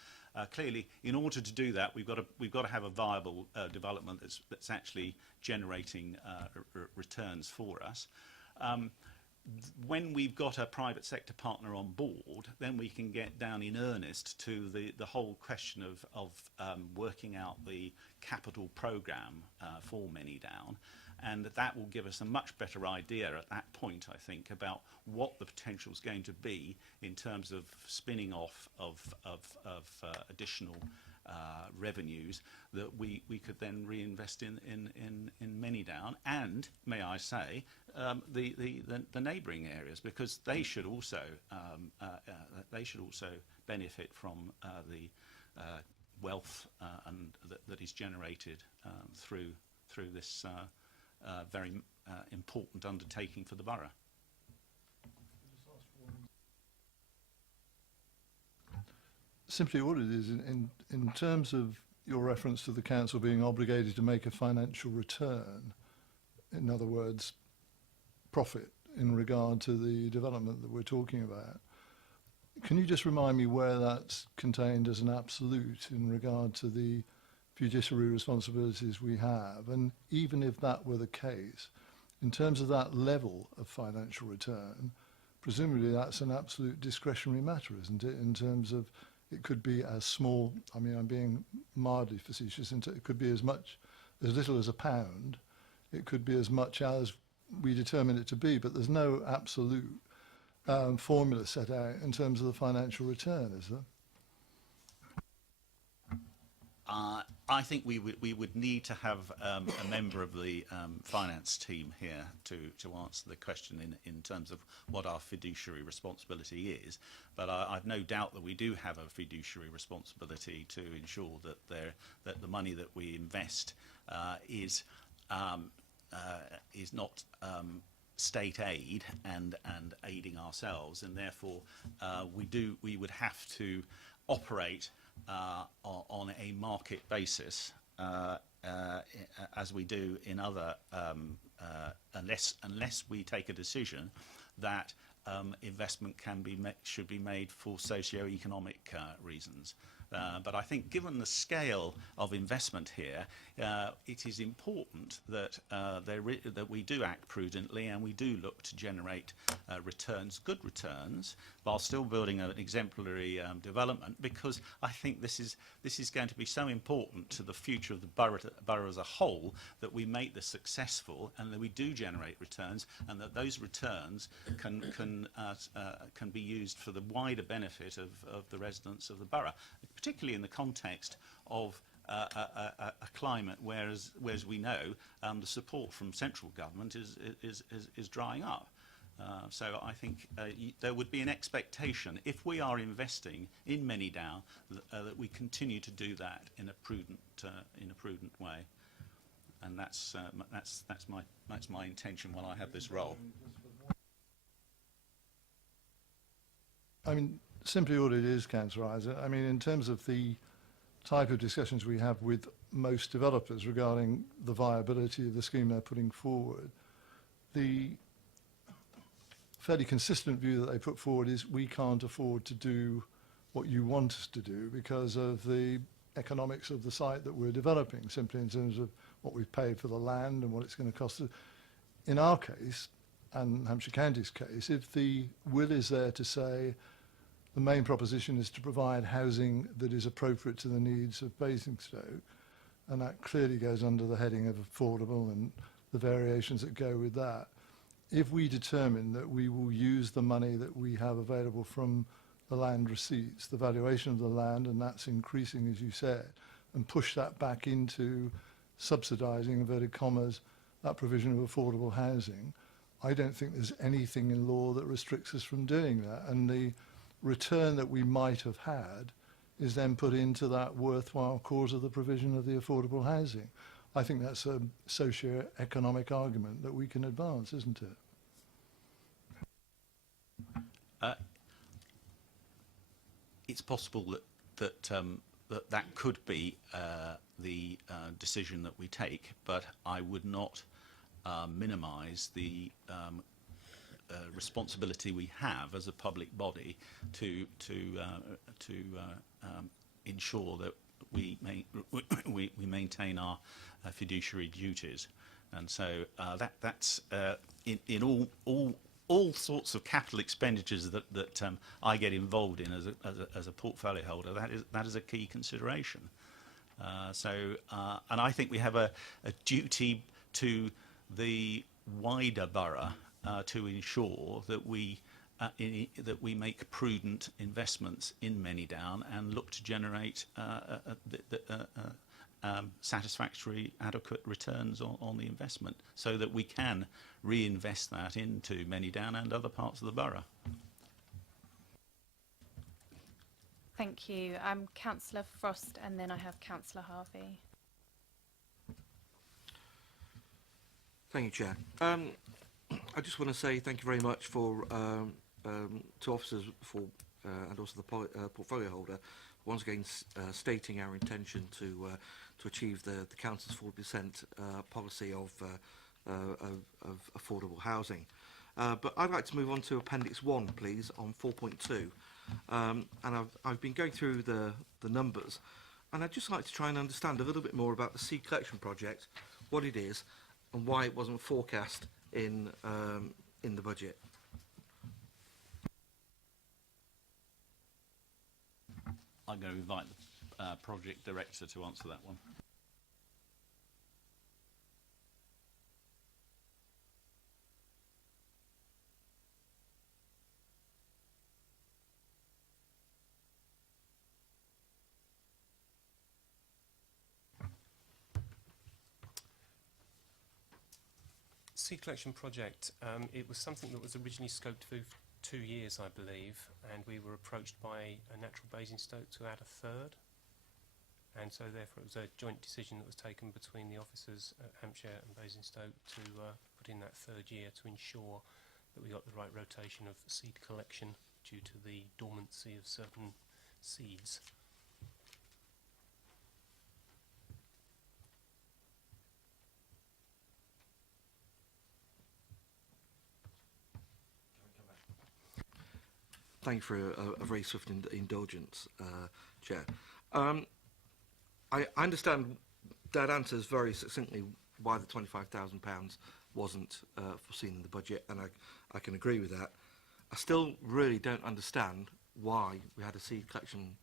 Clearly, in order to do that, we've got to have a viable development that's actually generating returns for us. when we've got a private sector partner on board, then we can get down in earnest to the whole question of working out the capital programme for Manydown, and that will give us a much better idea at that point, I think, about what the potential is going to be in terms of spinning off of additional revenues that we could then reinvest in Manydown, and may I say the neighbouring areas, because they should also benefit from the wealth and that is generated through this very important undertaking for the borough. Simply what it is, in terms of your reference to the council being obligated to make a financial return, in other words, profit in regard to the development that we're talking about, can you just remind me where that's contained as an absolute in regard to the fiduciary responsibilities we have? And even if that were the case, in terms of that level of financial return, presumably that's an absolute discretionary matter, isn't it, in terms of it could be as small, I mean, I'm being mildly facetious, it could be as little as £1. It could be as much as we determine it to be, but there's no absolute formula set out in terms of the financial return, is there? I think we would need to have a member of the finance team here to answer the question in terms of what our fiduciary responsibility is. But I've no doubt that we do have a fiduciary responsibility to ensure that the money that we invest is not state aid and aiding ourselves, and therefore we would have to operate on a market basis, as we do in other, unless we take a decision that investment should be made for socio-economic reasons. But I think, given the scale of investment here, it is important that that we do act prudently and we do look to generate returns, good returns, while still building an exemplary development. Because I think this is going to be so important to the future of the borough as a whole, that we make this successful and that we do generate returns, and that those returns can be used for the wider benefit of the residents of the borough, particularly in the context of a climate where, as we know, the support from central government is drying up. So I think there would be an expectation, if we are investing in Manydown, that we continue to do that in a prudent way, and that's my intention while I have this role. I mean, simply what it is, Councillor Isaac, I mean, in terms of the type of discussions we have with most developers regarding the viability of the scheme they're putting forward, the fairly consistent view that they put forward is we can't afford to do what you want us to do because of the economics of the site that we're developing, simply in terms of what we've paid for the land and what it's going to cost us. In our case, and Hampshire County's case, if the will is there to say the main proposition is to provide housing that is appropriate to the needs of Basingstoke, and that clearly goes under the heading of affordable and the variations that go with that. If we determine that we will use the money that we have available from the land receipts, the valuation of the land, and that's increasing, as you said, and push that back into subsidising, inverted commas, that provision of affordable housing, I don't think there's anything in law that restricts us from doing that. And the return that we might have had is then put into that worthwhile cause of the provision of the affordable housing. I think that's a socio-economic argument that we can advance, isn't it? It's possible that could be the decision that we take, but I would not minimise the responsibility we have as a public body to ensure that we maintain our fiduciary duties, and so that's in all all sorts of capital expenditures that I get involved in as a portfolio holder, that is a key consideration. And I think we have a duty to the wider borough to ensure that we make prudent investments in Manydown and look to generate satisfactory, adequate returns on the investment, so that we can reinvest that into Manydown and other parts of the borough. Thank you. Councillor Frost, and then I have Councillor Harvey. Thank you, Chair. I just want to say thank you very much for to officers for and also the portfolio holder, once again stating our intention to achieve the council's 40% policy of affordable housing. But I'd like to move on to Appendix 1, please, on 4.2. And I've been going through the numbers, and I'd just like to try and understand a little bit more about the seed collection project, what it is, and why it wasn't forecast in the budget. I'm going to invite the project director to answer that one. Seed collection project, it was something that was originally scoped for 2 years, I believe, and we were approached by a natural Basingstoke to add a third, and so therefore it was a joint decision that was taken between the officers at Hampshire and Basingstoke to put in that third year to ensure that we got the right rotation of seed collection due to the dormancy of certain seeds. Thank you for a very swift indulgence, Chair. I understand that answers very succinctly why the £25,000 wasn't foreseen in the budget, and I can agree with that. I still really don't understand why we had a seed collection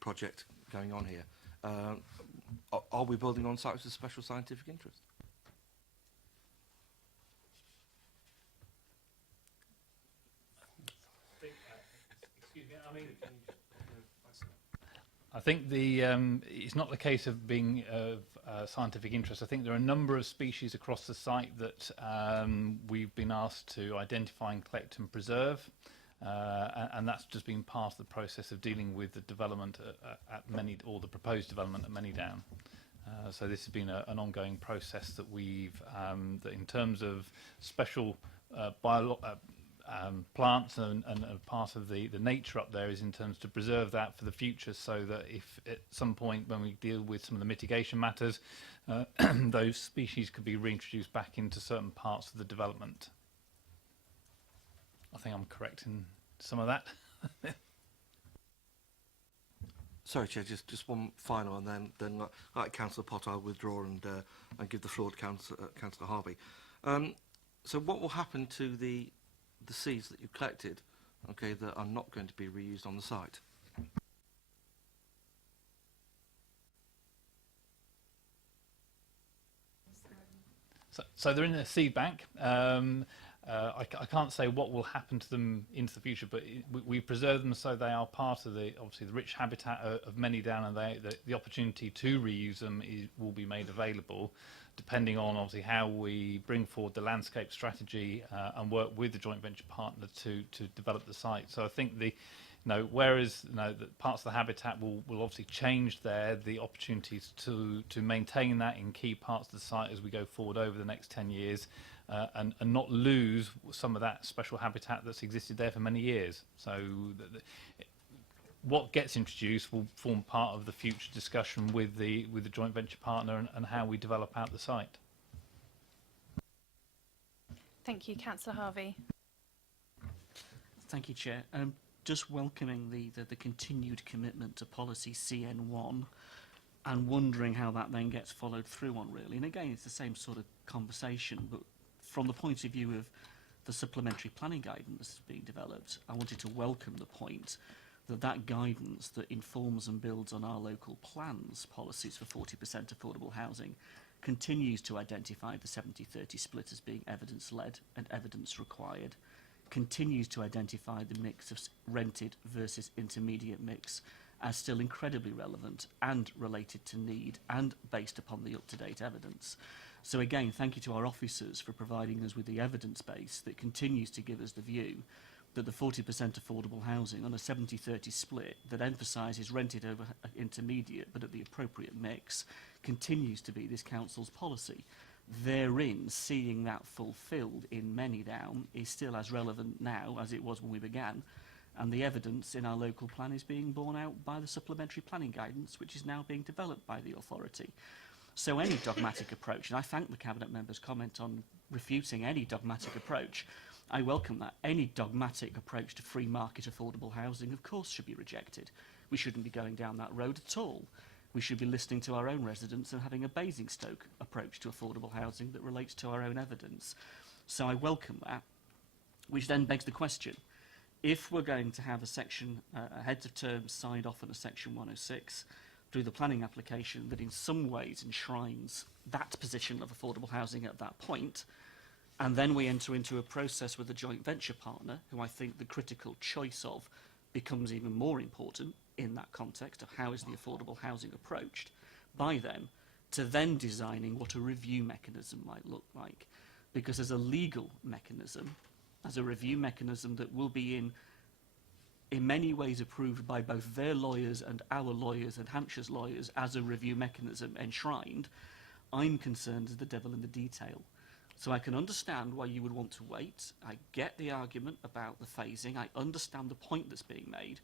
project going on here. Are we building on sites of special scientific interest? I think it's not the case of being of scientific interest. I think there are a number of species across the site that we've been asked to identify and collect and preserve, and that's just been part of the process of dealing with the development at the proposed development at Manydown. So this has been an ongoing process that that in terms of special plants and part of the nature up there is in terms to preserve that for the future, so that if at some point when we deal with some of the mitigation matters, those species could be reintroduced back into certain parts of the development. I think I'm correct in some of that. Sorry, Chair, just one final, and then like Councillor Potter, I'll withdraw and give the floor to Councillor Harvey. So what will happen to the seeds that you've collected, okay, that are not going to be reused on the site? So they're in a seed bank. I can't say what will happen to them into the future, but we preserve them so they are part of obviously the rich habitat of Manydown, and the opportunity to reuse them will be made available, depending on obviously how we bring forward the landscape strategy and work with the joint venture partner to develop the site. So I think whereas the parts of the habitat will obviously change there, the opportunities to maintain that in key parts of the site as we go forward over the next 10 years and not lose some of that special habitat that's existed there for many years. So what gets introduced will form part of the future discussion with the joint venture partner and how we develop out the site. Thank you, Councillor Harvey. Thank you, Chair. Just welcoming the continued commitment to policy CN1 and wondering how that then gets followed through on, really. And again, it's the same sort of conversation, but from the point of view of the supplementary planning guidance being developed, I wanted to welcome the point that that guidance that informs and builds on our local plans policies for 40% affordable housing continues to identify the 70-30 split as being evidence-led and evidence-required, continues to identify the mix of rented versus intermediate mix as still incredibly relevant and related to need and based upon the up-to-date evidence. So again, thank you to our officers for providing us with the evidence base that continues to give us the view that the 40% affordable housing on a 70-30 split that emphasises rented over intermediate but at the appropriate mix continues to be this council's policy. Therein, seeing that fulfilled in Manydown is still as relevant now as it was when we began, and the evidence in our local plan is being borne out by the supplementary planning guidance which is now being developed by the authority. So any dogmatic approach, and I thank the Cabinet members' comment on refuting any dogmatic approach, I welcome that. Any dogmatic approach to free market affordable housing, of course, should be rejected. We shouldn't be going down that road at all. We should be listening to our own residents and having a Basingstoke approach to affordable housing that relates to our own evidence. So I welcome that, which then begs the question, if we're going to have a section, a heads of terms signed off on a section 106 through the planning application that in some ways enshrines that position of affordable housing at that point, and then we enter into a process with a joint venture partner, who I think the critical choice of becomes even more important in that context of how is the affordable housing approached by them, to then designing what a review mechanism might look like. Because as a legal mechanism, as a review mechanism that will be in many ways approved by both their lawyers and our lawyers and Hampshire's lawyers as a review mechanism enshrined, I'm concerned as the devil in the detail. So I can understand why you would want to wait. I get the argument about the phasing. I understand the point that's being made.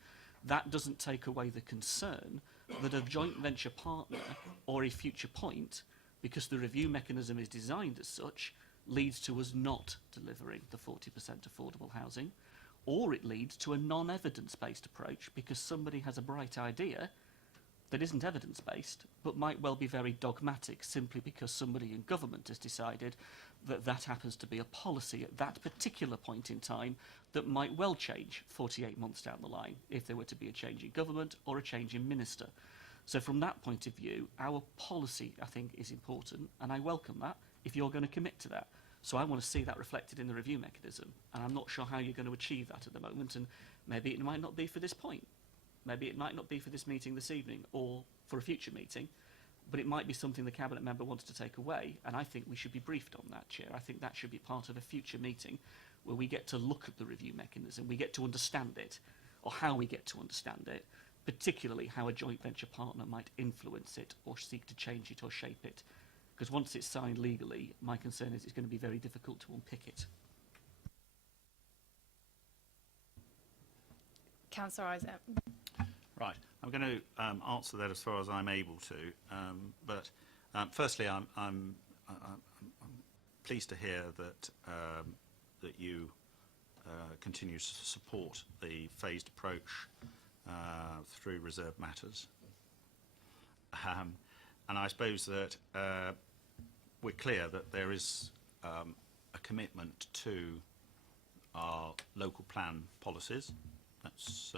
That doesn't take away the concern that a joint venture partner or a future point, because the review mechanism is designed as such, leads to us not delivering the 40% affordable housing, or it leads to a non-evidence-based approach because somebody has a bright idea that isn't evidence-based, but might well be very dogmatic simply because somebody in government has decided that that happens to be a policy at that particular point in time that might well change 48 months down the line if there were to be a change in government or a change in minister. So from that point of view, our policy, I think, is important, and I welcome that if you're going to commit to that. So I want to see that reflected in the review mechanism, and I'm not sure how you're going to achieve that at the moment, and maybe it might not be for this point. Maybe it might not be for this meeting this evening or for a future meeting, but it might be something the Cabinet member wants to take away, and I think we should be briefed on that, Chair. I think that should be part of a future meeting where we get to look at the review mechanism, we get to understand it, or how we get to understand it, particularly how a joint venture partner might influence it or seek to change it or shape it. Because once it's signed legally, my concern is it's going to be very difficult to unpick it. Councillor Isaac. Right. I'm going to answer that as far as I'm able to. But firstly, I'm pleased to hear that that you continue to support the phased approach through reserve matters. And I suppose that we're clear that there is a commitment to our local plan policies. That's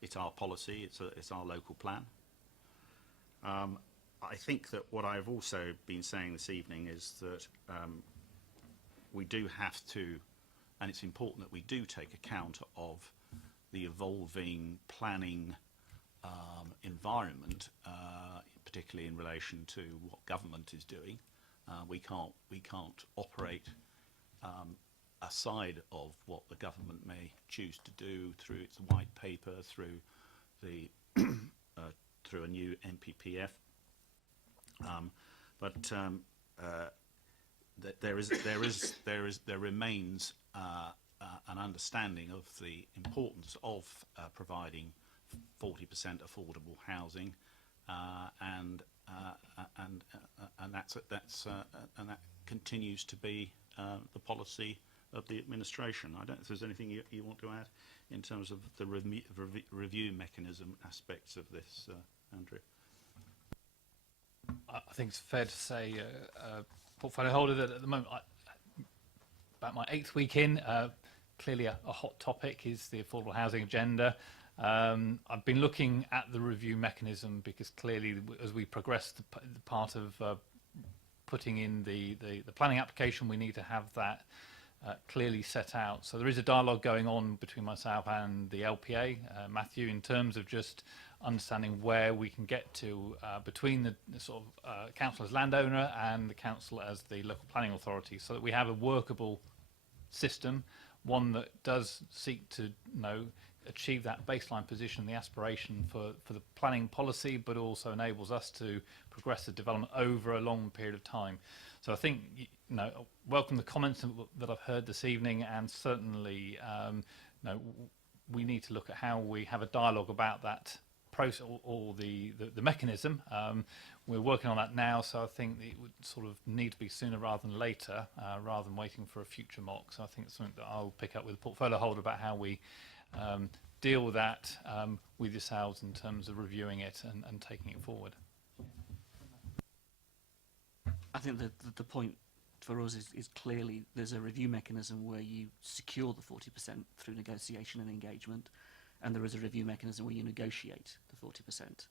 it's our policy. It's our local plan. I think that what I've also been saying this evening is that we do have to, and it's important that we do take account of the evolving planning environment, particularly in relation to what government is doing. We can't operate aside of what the government may choose to do through its white paper, through the through a new NPPF. There remains an understanding of the importance of providing 40% affordable housing, and that continues to be the policy of the administration. I don't know if there's anything you want to add in terms of the review mechanism aspects of this, Andrew. I think it's fair to say, portfolio holder, that at the moment about my 8th week in. Clearly a hot topic is the affordable housing agenda. I've been looking at the review mechanism because clearly as we progress the part of putting in the planning application, we need to have that clearly set out. So there is a dialogue going on between myself and the LPA, Matthew, in terms of just understanding where we can get to between the sort of council as landowner and the council as the local planning authority, so that we have a workable system, one that does seek to achieve that baseline position, the aspiration for the planning policy, but also enables us to progress the development over a long period of time. So I think, welcome the comments that I've heard this evening, and certainly, we need to look at how we have a dialogue about that process or the mechanism. We're working on that now, so I think it would sort of need to be sooner rather than later, rather than waiting for a future mock. So I think it's something that I'll pick up with the portfolio holder about how we deal with that with yourselves in terms of reviewing it and taking it forward. I think that the point for us is clearly there's a review mechanism where you secure the 40% through negotiation and engagement, and there is a review mechanism where you negotiate the 40%.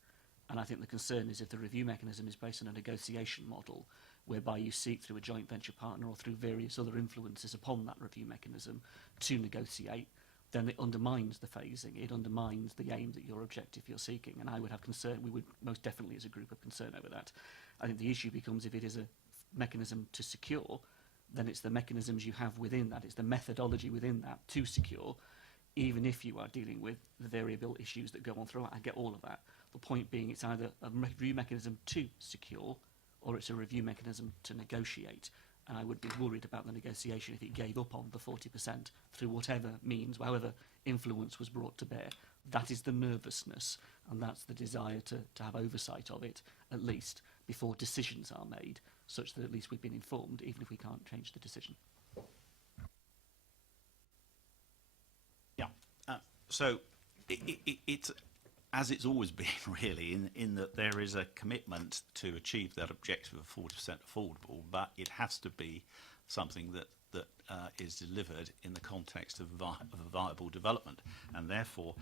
And I think the concern is if the review mechanism is based on a negotiation model whereby you seek through a joint venture partner or through various other influences upon that review mechanism to negotiate, then it undermines the phasing, it undermines the aim that your objective you're seeking. And I would have concern, we would most definitely as a group have concern over that. I think the issue becomes if it is a mechanism to secure, then it's the mechanisms you have within that, it's the methodology within that to secure, even if you are dealing with the variable issues that go on throughout. I get all of that. The point being it's either a review mechanism to secure or it's a review mechanism to negotiate. And I would be worried about the negotiation if it gave up on the 40% through whatever means, however influence was brought to bear. That is the nervousness, and that's the desire to have oversight of it, at least, before decisions are made, such that at least we've been informed, even if we can't change the decision. Yeah. So it's as it's always been, really, in that there is a commitment to achieve that objective of 40% affordable, but it has to be something that is delivered in the context of a viable development, and therefore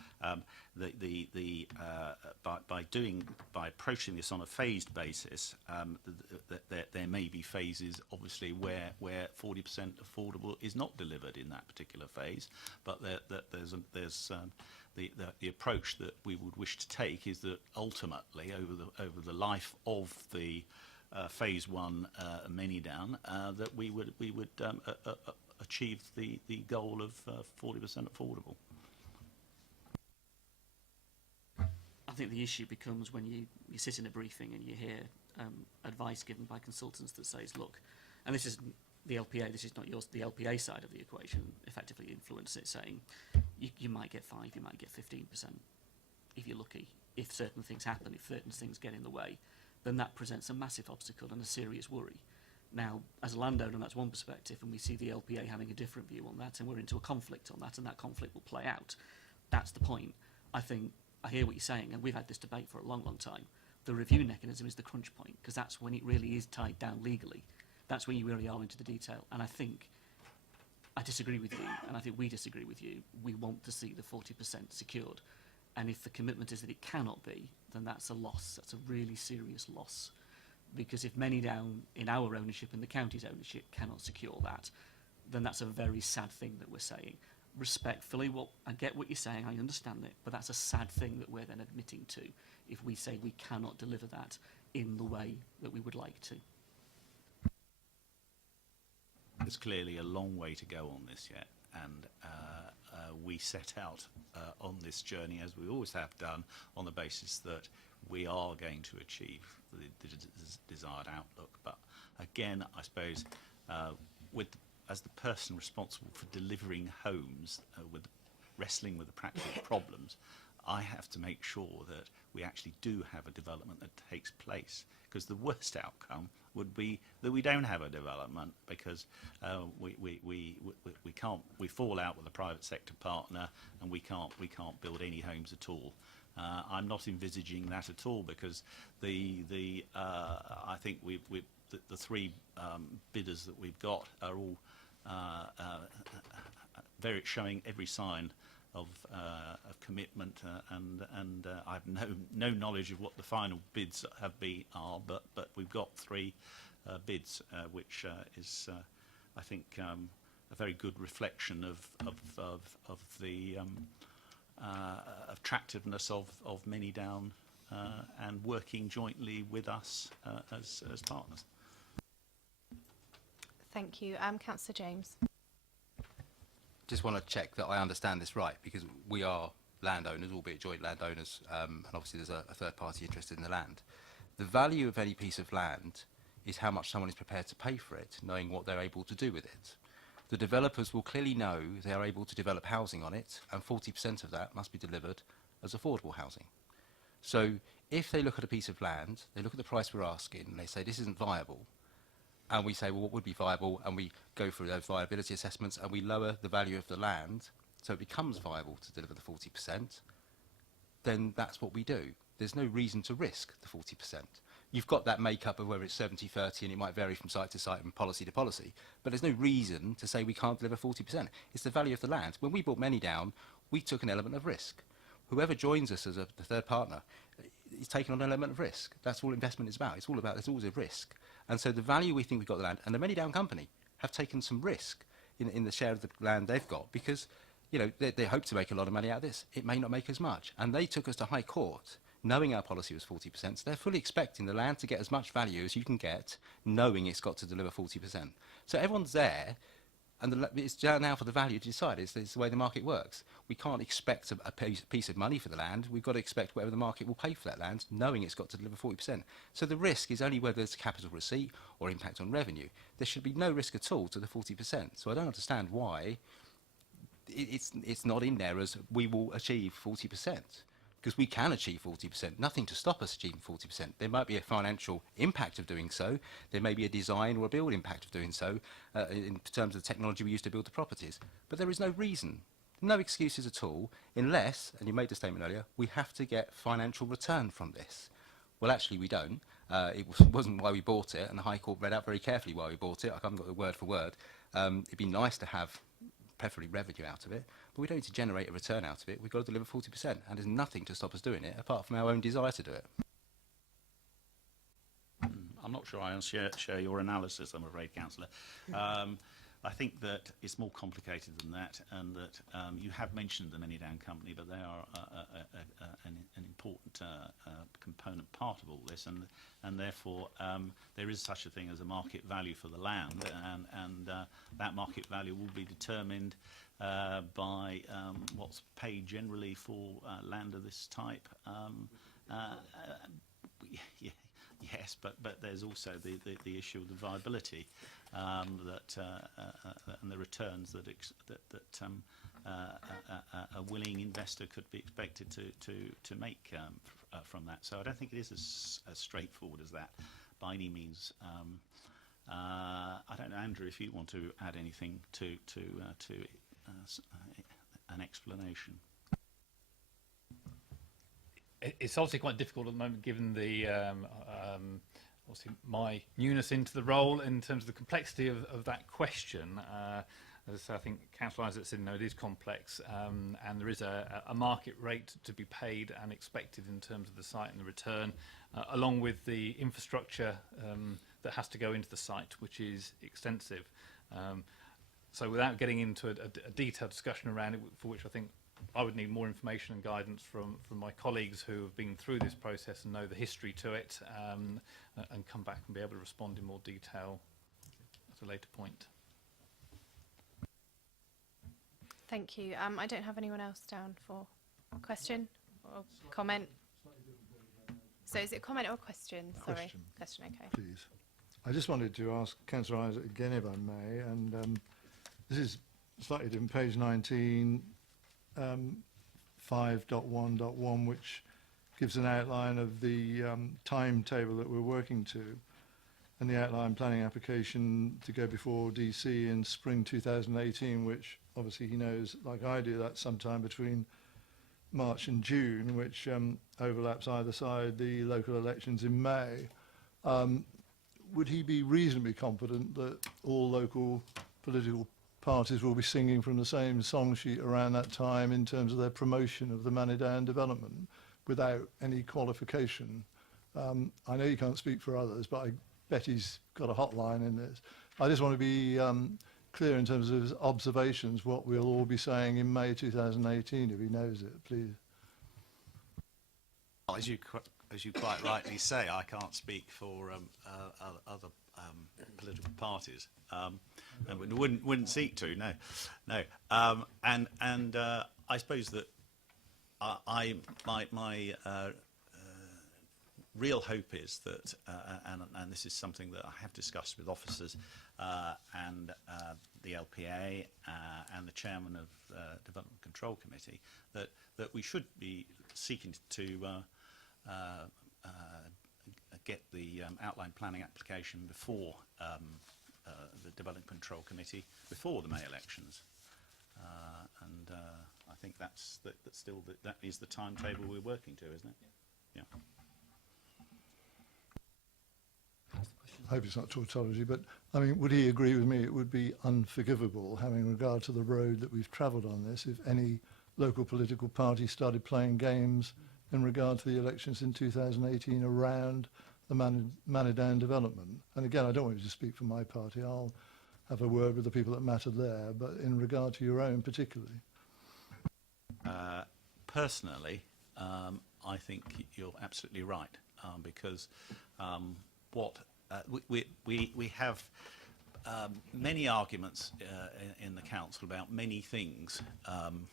by approaching this on a phased basis, there may be phases, obviously, where 40% affordable is not delivered in that particular phase, but there's the approach that we would wish to take is that ultimately over the life of the phase 1 Manydown, that we would achieve the goal of 40% affordable. I think the issue becomes when you sit in a briefing and you hear advice given by consultants that says, look, and this is the LPA, this is not yours, the LPA side of the equation effectively influence it, saying you might get 5, you might get 15% if you're lucky. If certain things happen, if certain things get in the way, then that presents a massive obstacle and a serious worry. Now, as a landowner, that's one perspective, and we see the LPA having a different view on that, and we're into a conflict on that, and that conflict will play out. That's the point. I think I hear what you're saying, and we've had this debate for a long, long time. The review mechanism is the crunch point, because that's when it really is tied down legally. That's when you really are into the detail. And I think I disagree with you, and I think we disagree with you. We want to see the 40% secured. And if the commitment is that it cannot be, then that's a loss. That's a really serious loss. Because if Manydown, in our ownership and the county's ownership, cannot secure that, then that's a very sad thing that we're saying. Respectfully, well, I get what you're saying, I understand it, but that's a sad thing that we're then admitting to if we say we cannot deliver that in the way that we would like to. There's clearly a long way to go on this yet, and we set out on this journey, as we always have done, on the basis that we are going to achieve the desired outlook. But again, I suppose, as the person responsible for delivering homes, wrestling with the practical problems, I have to make sure that we actually do have a development that takes place. Because the worst outcome would be that we don't have a development, because we fall out with a private sector partner, and we can't build any homes at all. I'm not envisaging that at all, because I think the 3 bidders that we've got are all showing every sign of commitment, and I have no knowledge of what the final bids are, but we've got 3 bids, which is I think a very good reflection of the attractiveness of Manydown and working jointly with us as partners. Thank you. Councillor James. Just want to check that I understand this right, because we are landowners, albeit joint landowners, and obviously there's a third party interested in the land. The value of any piece of land is how much someone is prepared to pay for it, knowing what they're able to do with it. The developers will clearly know they are able to develop housing on it, and 40% of that must be delivered as affordable housing. So if they look at a piece of land, they look at the price we're asking, and they say this isn't viable, and we say, well, what would be viable? And we go through those viability assessments and we lower the value of the land so it becomes viable to deliver the 40%, then that's what we do. There's no reason to risk the 40%. You've got that makeup of whether it's 70-30 and it might vary from site to site and policy to policy, but there's no reason to say we can't deliver 40%. It's the value of the land. When we bought Manydown, we took an element of risk. Whoever joins us as the third partner is taking on an element of risk. That's all investment is about. It's all about, there's always a risk. And so the value we think we've got the land, and the Manydown company have taken some risk in the share of the land they've got, because you know they hope to make a lot of money out of this. It may not make as much. And they took us to High Court knowing our policy was 40%, so they're fully expecting the land to get as much value as you can get, knowing it's got to deliver 40%. So everyone's there, and it's down now for the value to decide. It's the way the market works. We can't expect a piece of money for the land. We've got to expect whatever the market will pay for that land, knowing it's got to deliver 40%. So the risk is only whether it's capital receipt or impact on revenue. There should be no risk at all to the 40%. So I don't understand why it's not in there as we will achieve 40%. Because we can achieve 40%, nothing to stop us achieving 40%. There might be a financial impact of doing so. There may be a design or a build impact of doing so in terms of the technology we use to build the properties. But there is no reason, no excuses at all, unless, and you made the statement earlier, we have to get financial return from this. Well, actually, we don't. It wasn't why we bought it, and the High Court read out very carefully why we bought it. I haven't got the word for word. It'd be nice to have preferably revenue out of it, but we don't need to generate a return out of it. We've got to deliver 40%, and there's nothing to stop us doing it apart from our own desire to do it. I'm not sure I share your analysis, I'm afraid, Councillor. I think that it's more complicated than that, and that you have mentioned the Manydown company, but they are an important component part of all this, and therefore there is such a thing as a market value for the land, and that market value will be determined by what's paid generally for land of this type. Yes, but there's also the issue of the viability, that and the returns that a willing investor could be expected to make from that. So I don't think it is as straightforward as that by any means. I don't know, Andrew, if you want to add anything to an explanation. It's obviously quite difficult at the moment, given the obviously my newness into the role in terms of the complexity of that question. As I say, I think Councillor Isaac said, no, it is complex, and there is a market rate to be paid and expected in terms of the site and the return, along with the infrastructure that has to go into the site, which is extensive. So without getting into a detailed discussion around it, for which I think I would need more information and guidance from my colleagues who have been through this process and know the history to it, and come back and be able to respond in more detail at a later point. Thank you. I don't have anyone else down for a question or comment. So is it a comment or a question? Sorry. Question, okay. Please. I just wanted to ask Councillor Isaac again, if I may, and this is slightly different, page 19, 5.1.1, which gives an outline of the timetable that we're working to, and the outline planning application to go before DC in spring 2018, which obviously he knows, like I do, that's sometime between March and June, which overlaps either side the local elections in May. Would he be reasonably confident that all local political parties will be singing from the same song sheet around that time in terms of their promotion of the Manydown development without any qualification. I know you can't speak for others, but I bet he's got a hotline in this. I just want to be clear in terms of his observations, what we'll all be saying in May 2018, if he knows it, please. Well, as you quite rightly say, I can't speak for other political parties, and wouldn't seek to. No. I suppose that my real hope is that, and this is something that I have discussed with officers and the LPA and the chairman of the Development Control Committee, that we should be seeking to get the outline planning application before the Development Control Committee, before the May elections. I think that is the timetable we're working to, isn't it? Yeah. I hope it's not tautology, but I mean, would he agree with me it would be unforgivable, having regard to the road that we've travelled on this, if any local political party started playing games in regard to the elections in 2018 around the Manydown development? And again, I don't want you to speak for my party. I'll have a word with the people that matter there, but in regard to your own particularly. Personally, I think you're absolutely right, because we have many arguments in the council about many things, and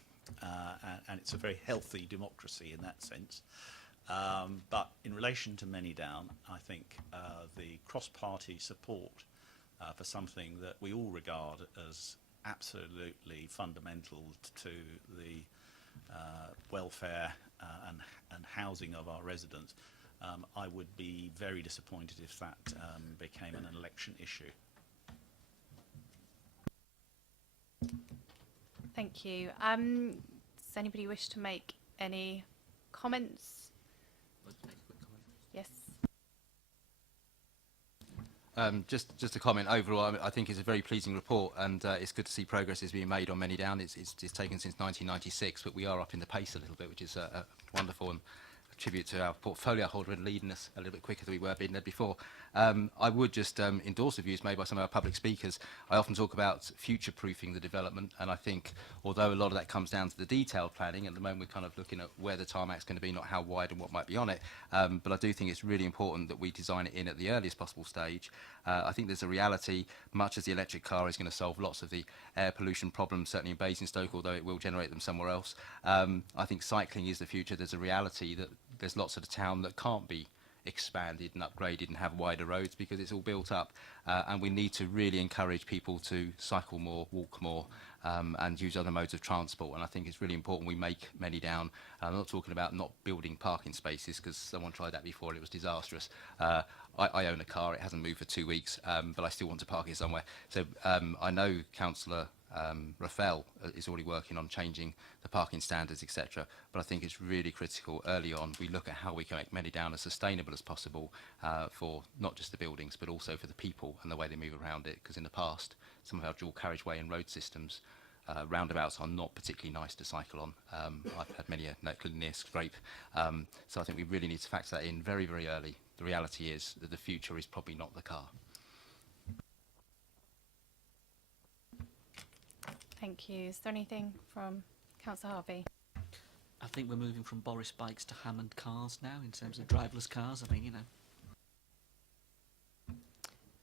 it's a very healthy democracy in that sense. But in relation to Manydown, I think the cross-party support for something that we all regard as absolutely fundamental to the welfare and housing of our residents, I would be very disappointed if that became an election issue. Thank you. Does anybody wish to make any comments? Yes. Just a comment overall. I think it's a very pleasing report, and it's good to see progress is being made on Manydown. It's taken since 1996, but we are up in the pace a little bit, which is wonderful, and a tribute to our portfolio holder and leading us a little bit quicker than we were being led before. I would just endorse the views made by some of our public speakers. I often talk about future-proofing the development, and I think although a lot of that comes down to the detailed planning, at the moment we're kind of looking at where the tarmac's going to be, not how wide and what might be on it, but I do think it's really important that we design it in at the earliest possible stage. I think there's a reality, much as the electric car is going to solve lots of the air pollution problems, certainly in Basingstoke, although it will generate them somewhere else. I think cycling is the future. There's a reality that there's lots of the town that can't be expanded and upgraded and have wider roads because it's all built up, and we need to really encourage people to cycle more, walk more, and use other modes of transport. And I think it's really important we make Manydown. I'm not talking about not building parking spaces, because someone tried that before and it was disastrous. I own a car, it hasn't moved for 2 weeks, but I still want to park it somewhere. So I know Councillor Raphael is already working on changing the parking standards, etc. But I think it's really critical early on we look at how we can make Manydown as sustainable as possible for not just the buildings but also for the people and the way they move around it. Because in the past, some of our dual carriageway and road systems, roundabouts are not particularly nice to cycle on. I've had many a near scrape. So I think we really need to factor that in very, very early. The reality is that the future is probably not the car. Thank you. Is there anything from Councillor Harvey? I think we're moving from Boris bikes to Hammond cars now in terms of driverless cars. I mean, you know.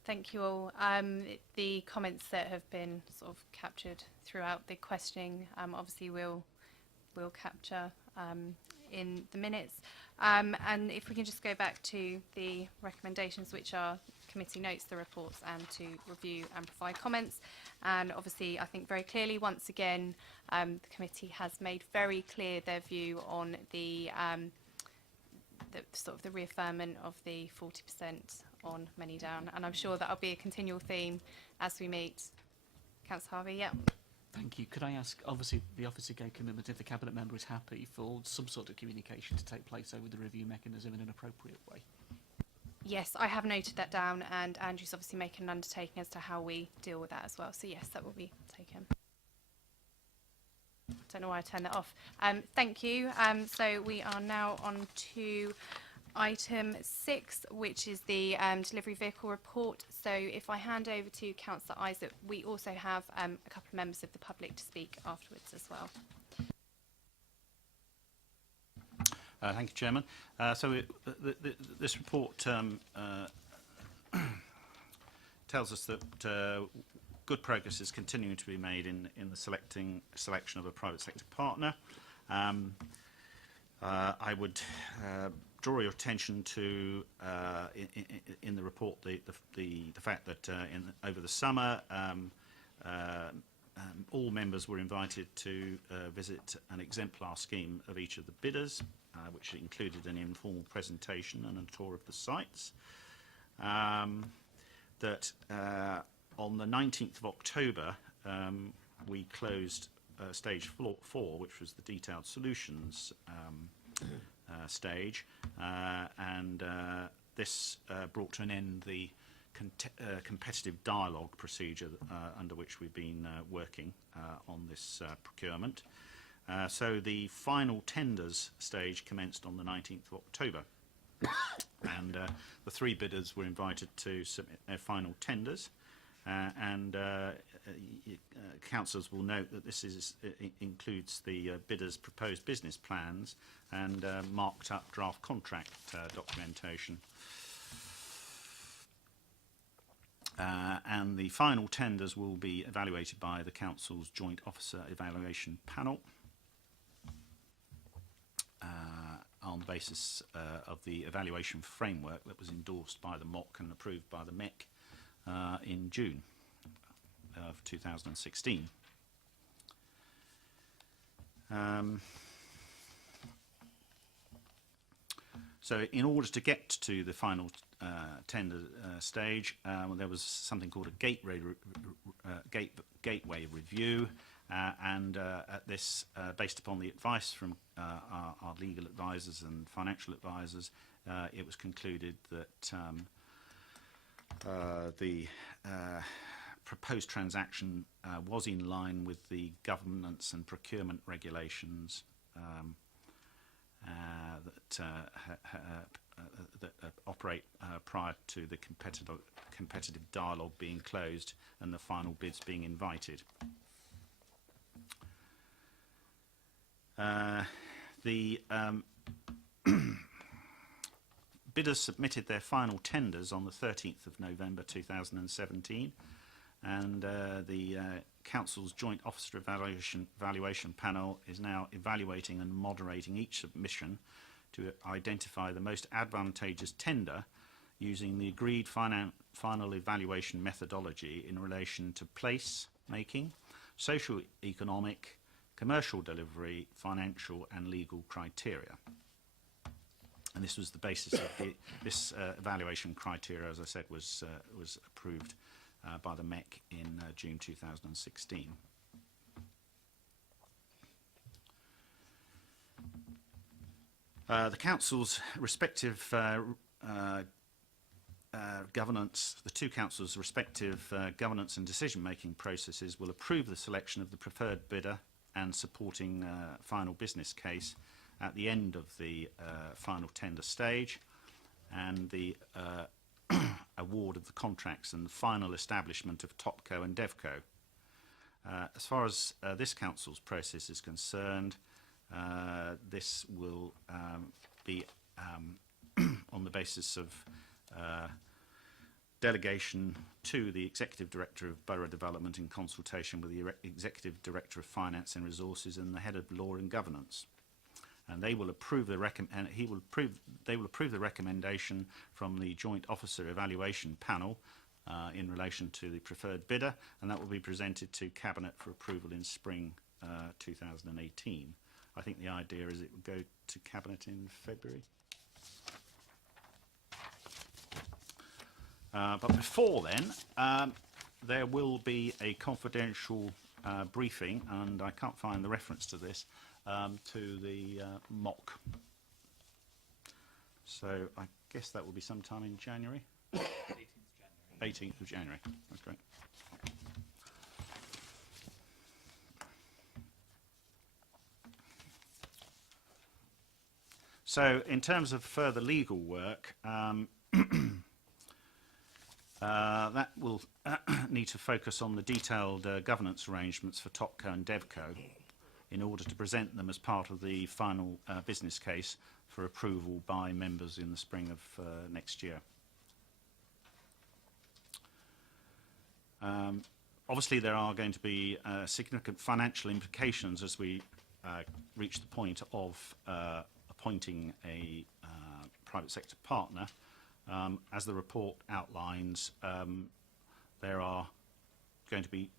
Thank you all. The comments that have been sort of captured throughout the questioning, obviously we'll capture in the minutes. And if we can just go back to the recommendations, which are committee notes, the reports, and to review and provide comments. And obviously, I think very clearly, once again, the committee has made very clear their view on the sort of the reaffirmment of the 40% on Manydown, and I'm sure that'll be a continual theme as we meet. Councillor Harvey, yeah. Thank you. Could I ask, obviously the officer gave commitment if the cabinet member is happy for some sort of communication to take place over the review mechanism in an appropriate way? Yes, I have noted that down, and Andrew's obviously making an undertaking as to how we deal with that as well. So yes, that will be taken. Don't know why I turned that off. Thank you. So we are now on to item 6, which is the delivery vehicle report. So if I hand over to Councillor Isaac, we also have a couple of members of the public to speak afterwards as well. Thank you, Chairman. This report tells us that good progress is continuing to be made in the selection of a private sector partner. I would draw your attention to in the report the fact that over the summer all members were invited to visit an exemplar scheme of each of the bidders, which included an informal presentation and a tour of the sites. On the 19th of October, we closed stage 4, which was the detailed solutions stage, and this brought to an end the competitive dialogue procedure under which we've been working on this procurement. So the final tenders stage commenced on the 19th of October, and the 3 bidders were invited to submit their final tenders. Councillors will note that this includes the bidders' proposed business plans and marked up draft contract documentation. And the final tenders will be evaluated by the Council's Joint Officer Evaluation Panel on the basis of the evaluation framework that was endorsed by the MOC and approved by the MEC in June of 2016. So in order to get to the final tender stage, there was something called a gateway review, and at this, based upon the advice from our legal advisors and financial advisors, it was concluded that the proposed transaction was in line with the governance and procurement regulations that operate prior to the competitive dialogue being closed and the final bids being invited. The bidders submitted their final tenders on the 13th of November 2017, and the Council's Joint Officer Evaluation Panel is now evaluating and moderating each submission to identify the most advantageous tender using the agreed final evaluation methodology in relation to place making, social, economic, commercial delivery, financial and legal criteria. And this was the basis of this evaluation criteria, as I said, was approved by the MEC in June 2016. The Council's respective governance, the 2 councils' respective governance and decision-making processes will approve the selection of the preferred bidder and supporting final business case at the end of the final tender stage, and the award of the contracts and the final establishment of Topco and Devco. As far as this council's process is concerned, this will be on the basis of delegation to the Executive Director of Borough Development in consultation with the Executive Director of Finance and Resources and the Head of Law and Governance. And they will approve the recommendation from the Joint Officer Evaluation Panel in relation to the preferred bidder, and that will be presented to Cabinet for approval in spring 2018. I think the idea is it would go to Cabinet in February. But before then, there will be a confidential briefing, and I can't find the reference to this, to the MOC. So I guess that will be sometime in January. 18th of January. That's great. So, in terms of further legal work, that will need to focus on the detailed governance arrangements for Topco and Devco in order to present them as part of the final business case for approval by members in the spring of next year. Obviously, there are going to be significant financial implications as we reach the point of appointing a private sector partner. As the report outlines, there are going to be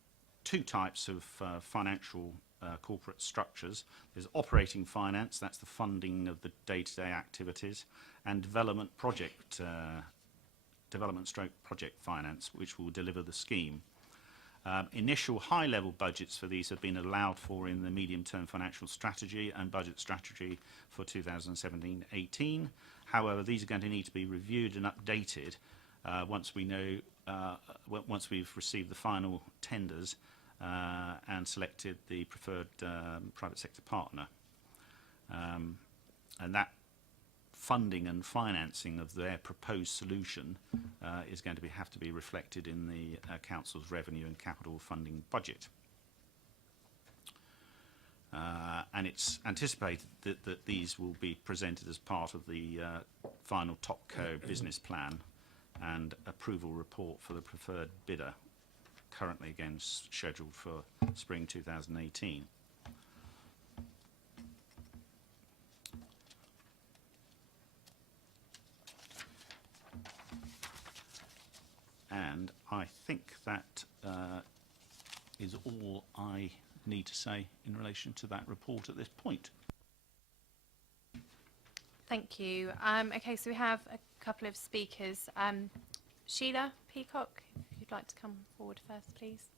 two types of financial corporate structures. There's operating finance, that's the funding of the day-to-day activities, and development stroke project finance, which will deliver the scheme. Initial high-level budgets for these have been allowed for in the medium-term financial strategy and budget strategy for 2017-18. However, these are going to need to be reviewed and updated once we know, once we've received the final tenders and selected the preferred private sector partner. And that funding and financing of their proposed solution is going to have to be reflected in the Council's revenue and capital funding budget. And it's anticipated that these will be presented as part of the final Topco business plan and approval report for the preferred bidder, currently again scheduled for spring 2018. And I think that is all I need to say in relation to that report at this point. Thank you. Okay, so we have a couple of speakers. Sheila Peacock, if you'd like to come forward first, please.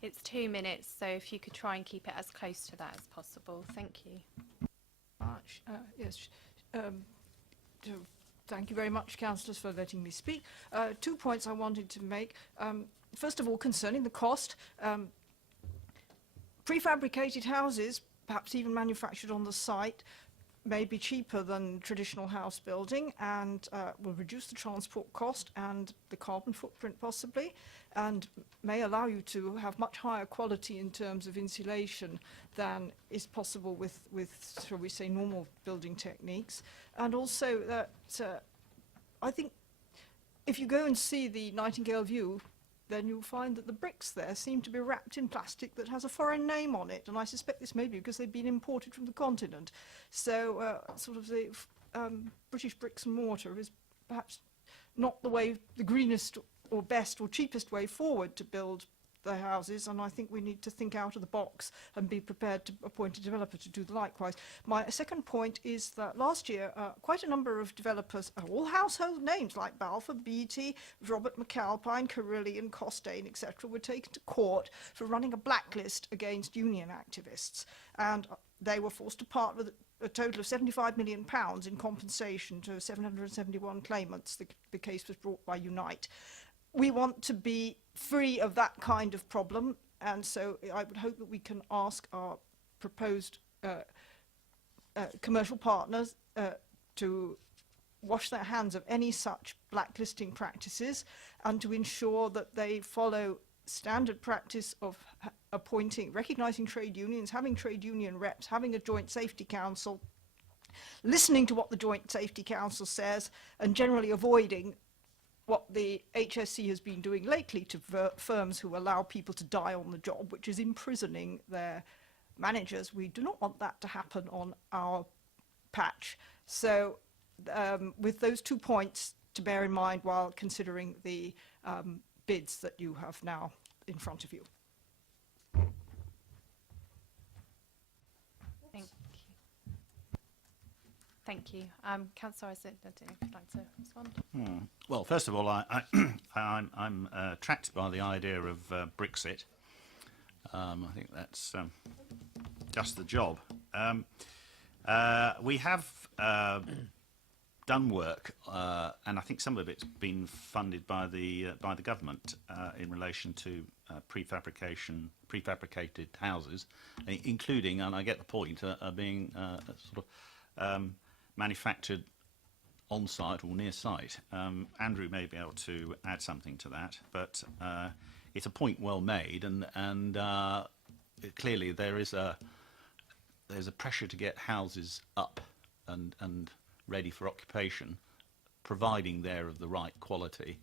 It's 2 minutes, so if you could try and keep it as close to that as possible. Thank you. Yes. Thank you very much, councillors, for letting me speak. 2 points I wanted to make. First of all, concerning the cost, prefabricated houses, perhaps even manufactured on the site, may be cheaper than traditional house building and will reduce the transport cost and the carbon footprint possibly, and may allow you to have much higher quality in terms of insulation than is possible with shall we say, normal building techniques. And also that I think if you go and see the Nightingale View, then you'll find that the bricks there seem to be wrapped in plastic that has a foreign name on it, and I suspect this may be because they've been imported from the continent. So sort of the British bricks and mortar is perhaps not the greenest or best or cheapest way forward to build the houses, and I think we need to think out of the box and be prepared to appoint a developer to do likewise. My second point is that last year quite a number of developers, all household names like Balfour Beatty, Robert McAlpine, Carillion, Costain, etc., were taken to court for running a blacklist against union activists, and they were forced to part with a total of £75 million in compensation to 771 claimants. The case was brought by Unite. We want to be free of that kind of problem, and so I would hope that we can ask our proposed commercial partners to wash their hands of any such blacklisting practices and to ensure that they follow standard practice of recognising trade unions, having trade union reps, having a joint safety council, listening to what the joint safety council says, and generally avoiding what the HSC has been doing lately to firms who allow people to die on the job, which is imprisoning their managers. We do not want that to happen on our patch. So with those 2 points to bear in mind while considering the bids that you have now in front of you. Thank you. Councillor Isaac, I don't know if you'd like to respond. Well, first of all, I'm attracted by the idea of Brexit. I think that's just the job. We have done work, and I think some of it's been funded by the government in relation to prefabricated houses, including, and I get the point, being sort of manufactured on site or near site. Andrew may be able to add something to that, but it's a point well made, and clearly there's a pressure to get houses up and ready for occupation, providing they're of the right quality.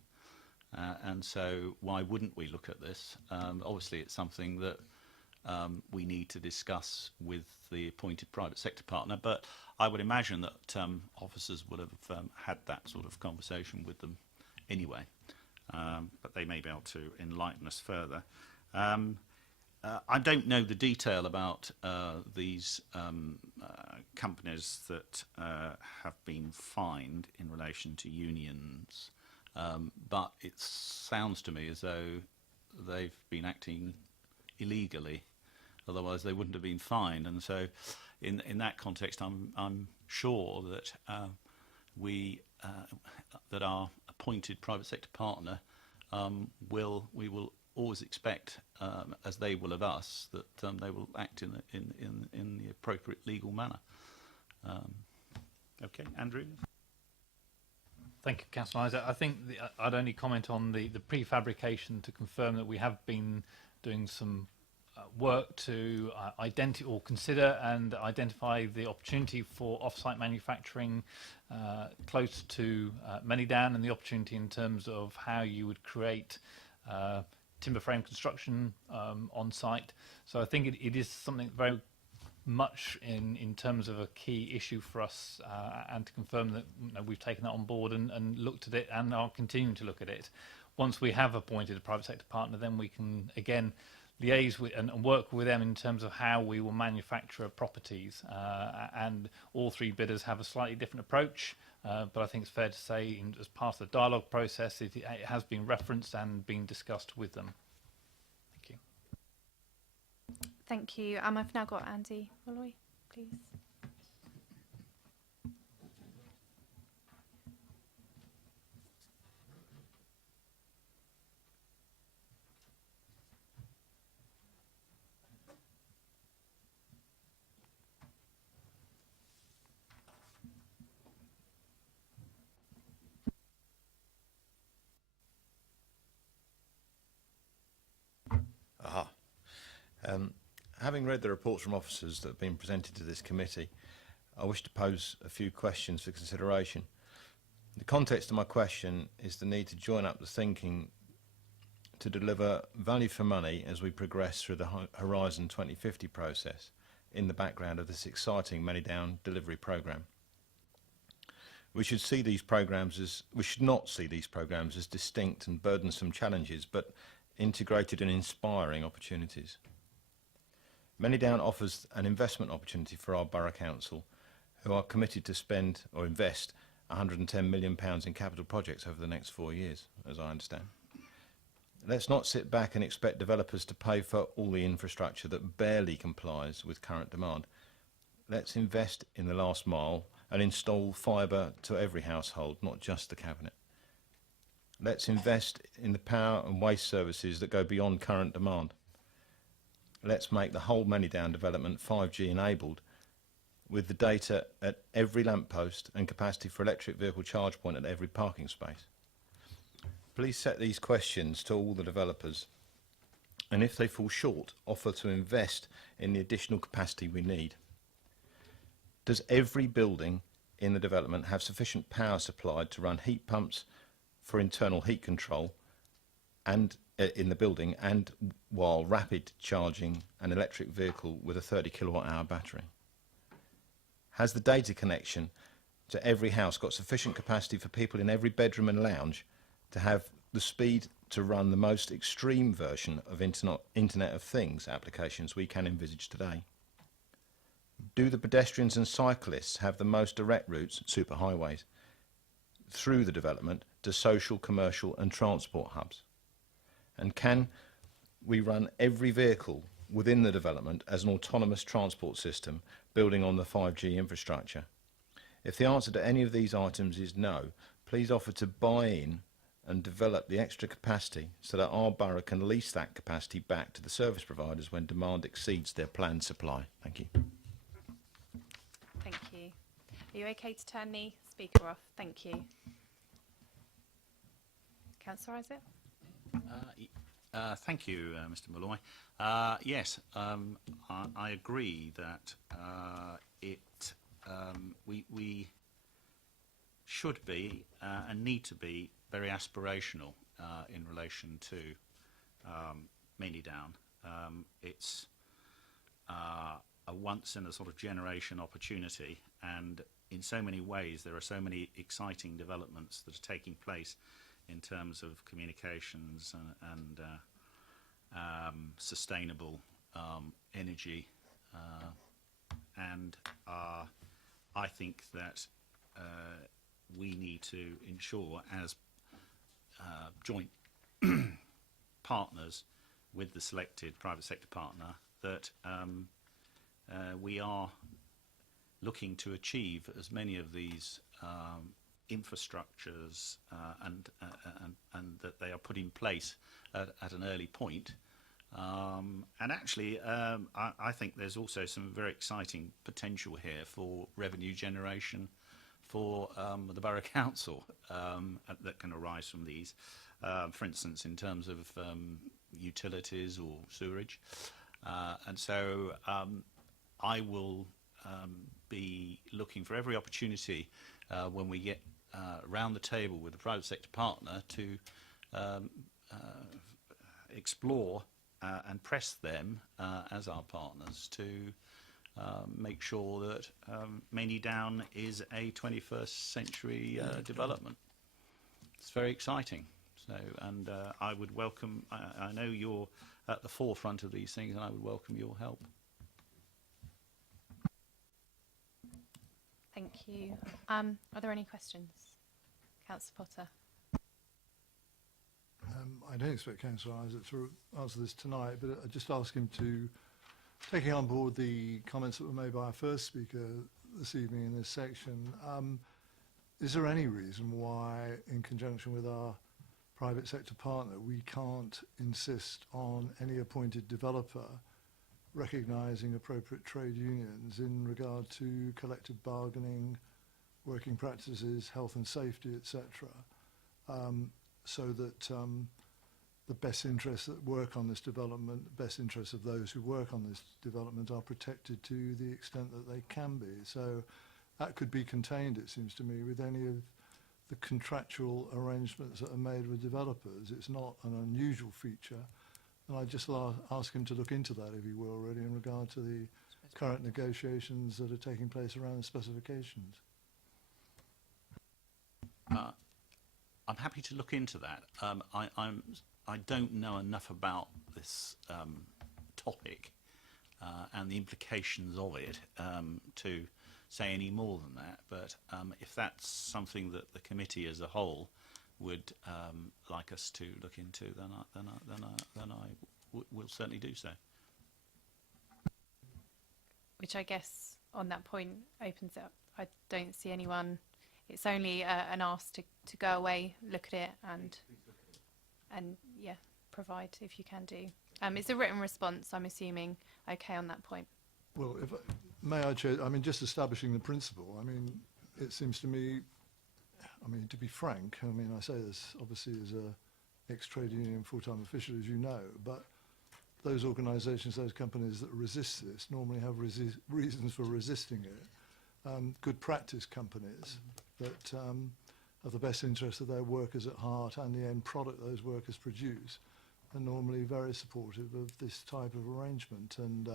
And so why wouldn't we look at this? Obviously it's something that we need to discuss with the appointed private sector partner, but I would imagine that officers would have had that sort of conversation with them anyway, but they may be able to enlighten us further. I don't know the detail about these companies that have been fined in relation to unions, but it sounds to me as though they've been acting illegally, otherwise they wouldn't have been fined. And so in that context, I'm sure that that our appointed private sector partner we will always expect, as they will of us, that they will act in the appropriate legal manner. Okay, Andrew. Thank you, Councillor Isaac. I think I'd only comment on the prefabrication to confirm that we have been doing some work to consider and identify the opportunity for off-site manufacturing close to Manydown, and the opportunity in terms of how you would create timber frame construction on site. So I think it is something very much in terms of a key issue for us, and to confirm that we've taken that on board and looked at it and are continuing to look at it. Once we have appointed a private sector partner, then we can again liaise with and work with them in terms of how we will manufacture properties, and all three bidders have a slightly different approach, but I think it's fair to say as part of the dialogue process it has been referenced and been discussed with them. Thank you. Thank you. I've now got Andy Molloy, please. Having read the reports from officers that have been presented to this committee, I wish to pose a few questions for consideration. The context of my question is the need to join up the thinking to deliver value for money as we progress through the Horizon 2050 process in the background of this exciting Manydown delivery programme. We should not see these programmes as distinct and burdensome challenges, but integrated and inspiring opportunities. Manydown offers an investment opportunity for our Borough Council, who are committed to spend or invest £110 million in capital projects over the next 4 years, as I understand. Let's not sit back and expect developers to pay for all the infrastructure that barely complies with current demand. Let's invest in the last mile and install fibre to every household, not just the cabinet. Let's invest in the power and waste services that go beyond current demand. Let's make the whole Manydown development 5G enabled, with the data at every lamppost and capacity for electric vehicle charge point at every parking space. Please set these questions to all the developers, and if they fall short, offer to invest in the additional capacity we need. Does every building in the development have sufficient power supplied to run heat pumps for internal heat control and in the building, and while rapid charging an electric vehicle with a 30 kilowatt hour battery? Has the data connection to every house got sufficient capacity for people in every bedroom and lounge to have the speed to run the most extreme version of Internet of Things applications we can envisage today? Do the pedestrians and cyclists have the most direct routes, superhighways, through the development to social, commercial and transport hubs? And can we run every vehicle within the development as an autonomous transport system building on the 5G infrastructure? If the answer to any of these items is no, please offer to buy in and develop the extra capacity so that our borough can lease that capacity back to the service providers when demand exceeds their planned supply. Thank you. Thank you. Are you okay to turn the speaker off? Thank you. Councillor Isaac? Thank you, Mr. Malloy. Yes, I agree that we should be and need to be very aspirational in relation to Manydown. It's a once in a sort of generation opportunity, and in so many ways there are so many exciting developments that are taking place in terms of communications and sustainable energy, and I think that we need to ensure, as joint partners with the selected private sector partner, that we are looking to achieve as many of these infrastructures and that they are put in place at an early point. And actually, I think there's also some very exciting potential here for revenue generation for the Borough Council that can arise from these. For instance, in terms of utilities or sewerage. And so I will be looking for every opportunity when we get round the table with a private sector partner to explore and press them as our partners to make sure that Manydown is a 21st century development. It's very exciting. So, and I would welcome, I know you're at the forefront of these things, and I would welcome your help. Thank you. Are there any questions? Councillor Potter. I don't expect Councillor Isaac to answer this tonight, but I just ask him to, taking on board the comments that were made by our first speaker this evening in this section, is there any reason why, in conjunction with our private sector partner, we can't insist on any appointed developer recognising appropriate trade unions in regard to collective bargaining, working practices, health and safety, etc., so that the best interests that work on this development, the best interests of those who work on this development are protected to the extent that they can be. So that could be contained, it seems to me, with any of the contractual arrangements that are made with developers. It's not an unusual feature. And I'd just ask him to look into that, if he will, really, in regard to the current negotiations that are taking place around the specifications. I'm happy to look into that. I don't know enough about this topic and the implications of it to say any more than that. But if that's something that the committee as a whole would like us to look into, then I will certainly do so. Which I guess on that point opens it up. I don't see anyone. It's only an ask to go away, look at it, and yeah, provide if you can do. It's a written response, I'm assuming. Okay on that point. Well, if may I, Chair, I mean, just establishing the principle, I mean, it seems to me, I mean, to be frank, I mean, I say this obviously as a ex-trade union full-time official, as you know, but those organisations, those companies that resist this normally have reasons for resisting it. Good practice companies that have the best interests of their workers at heart and the end product those workers produce are normally very supportive of this type of arrangement, and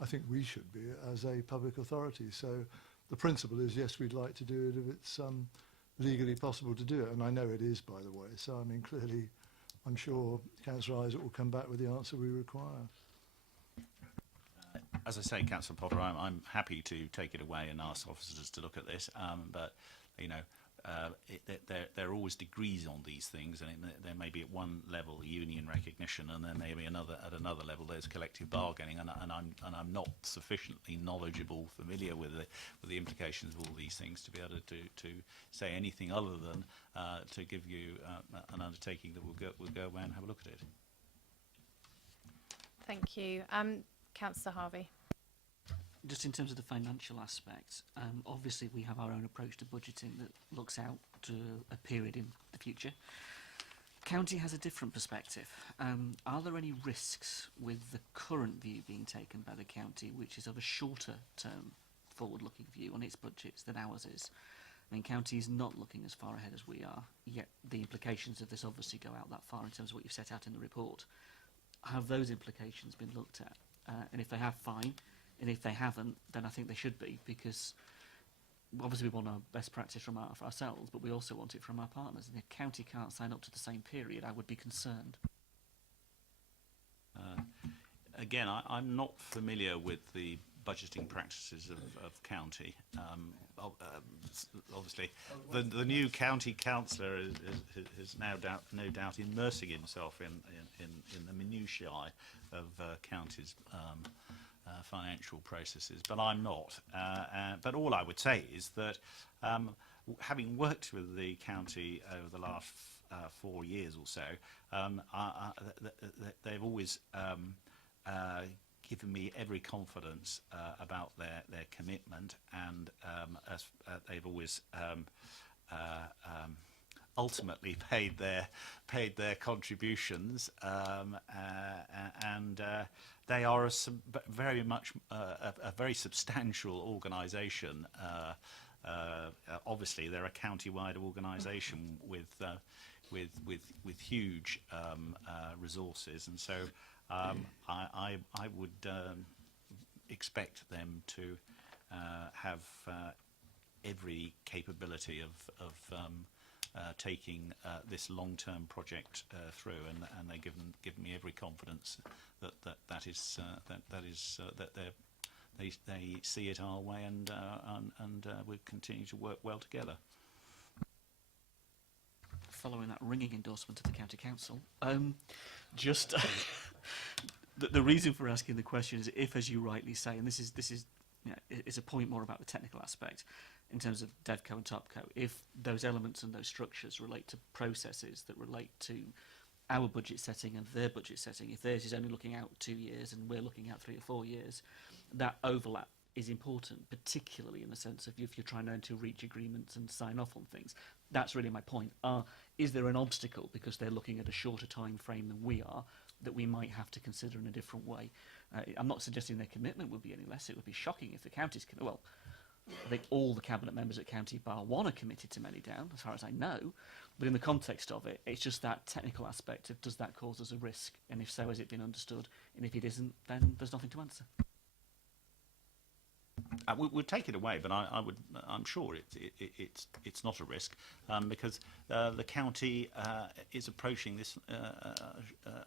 I think we should be as a public authority. So the principle is, yes, we'd like to do it if it's legally possible to do it, and I know it is, by the way. So I mean, clearly, I'm sure Councillor Isaac will come back with the answer we require. As I say, Councillor Potter, I'm happy to take it away and ask officers to look at this. But you know, there are always degrees on these things, and there may be at one level union recognition, and there may be at another level there's collective bargaining, and I'm not sufficiently familiar with the implications of all these things to be able to say anything other than to give you an undertaking that we'll go away and have a look at it. Thank you. Councillor Harvey. Just in terms of the financial aspect, obviously we have our own approach to budgeting that looks out to a period in the future. County has a different perspective. Are there any risks with the current view being taken by the county, which is of a shorter term forward-looking view on its budgets than ours is? I mean, county is not looking as far ahead as we are, yet the implications of this obviously go out that far in terms of what you've set out in the report. Have those implications been looked at? And if they have, fine. And if they haven't, then I think they should be, because obviously we want our best practice from for ourselves, but we also want it from our partners. And if county can't sign up to the same period, I would be concerned. Again, I'm not familiar with the budgeting practices of county. Obviously, the new county councillor is no doubt immersing himself in the minutiae of counties' financial processes, but I'm not. But all I would say is that having worked with the county over the last 4 years or so, they've always given me every confidence about their commitment, and they've always ultimately paid their contributions, and they are very much a very substantial organisation. Obviously, they're a county-wide organisation with huge resources, and so I would expect them to have every capability of taking this long-term project through, and they've given me every confidence that they see it our way, and we continue to work well together. Following that ringing endorsement of the county council, just the reason for asking the question is, if, as you rightly say, and this is is a point more about the technical aspect in terms of DevCo and TopCo, if those elements and those structures relate to processes that relate to our budget setting and their budget setting, if theirs is only looking out 2 years and we're looking out 3 or 4 years, that overlap is important, particularly in the sense of if you're trying to reach agreements and sign off on things. That's really my point. Is there an obstacle because they're looking at a shorter time frame than we are that we might have to consider in a different way? I'm not suggesting their commitment would be any less. It would be shocking if the county's well, I think all the cabinet members at County Bar 1 are committed to Manydown, as far as I know. But in the context of it, it's just that technical aspect of, does that cause us a risk? And if so, has it been understood? And if it isn't, then there's nothing to answer. We'll take it away, but I'm sure it's not a risk, because the county is approaching this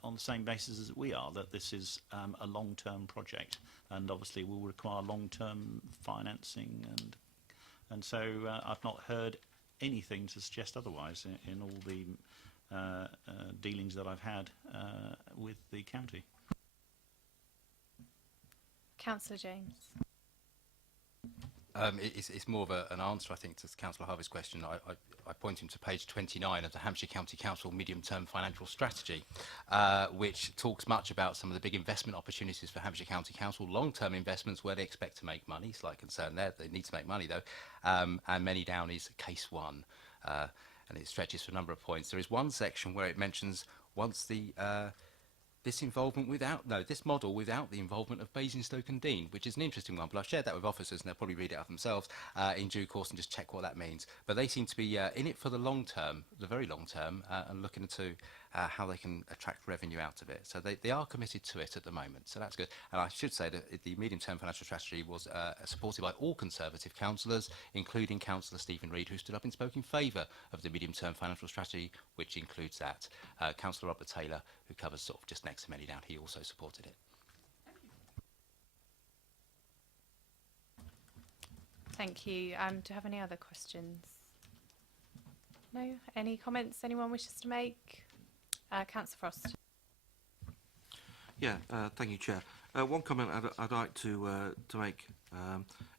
on the same basis as we are, that this is a long-term project, and obviously will require long-term financing, and so I've not heard anything to suggest otherwise in all the dealings that I've had with the county. Councillor James. It's more of an answer, I think, to Councillor Harvey's question. I point him to page 29 of the Hampshire County Council Medium-Term Financial Strategy, which talks much about some of the big investment opportunities for Hampshire County Council, long-term investments where they expect to make money. Slight concern there, they need to make money though. And Manydown is case one, and it stretches for a number of points. There is one section where it mentions once the this model without the involvement of Basingstoke and Dean, which is an interesting one, but I've shared that with officers and they'll probably read it out themselves in due course and just check what that means. But they seem to be in it for the long term, the very long term, and looking into how they can attract revenue out of it. So they are committed to it at the moment, so that's good. And I should say that the medium-term financial strategy was supported by all Conservative councillors, including Councillor Stephen Reid, who stood up and spoke in favour of the medium-term financial strategy, which includes that. Councillor Robert Taylor, who covers sort of just next to Manydown, he also supported it. Thank you. Do you have any other questions? No? Any comments anyone wishes to make? Councillor Frost. Yeah, thank you, Chair. One comment I'd like to make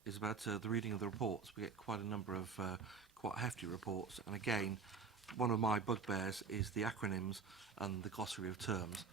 is about the reading of the reports. We get quite a number of quite hefty reports, and again, one of my bugbears is the acronyms and the glossary of terms.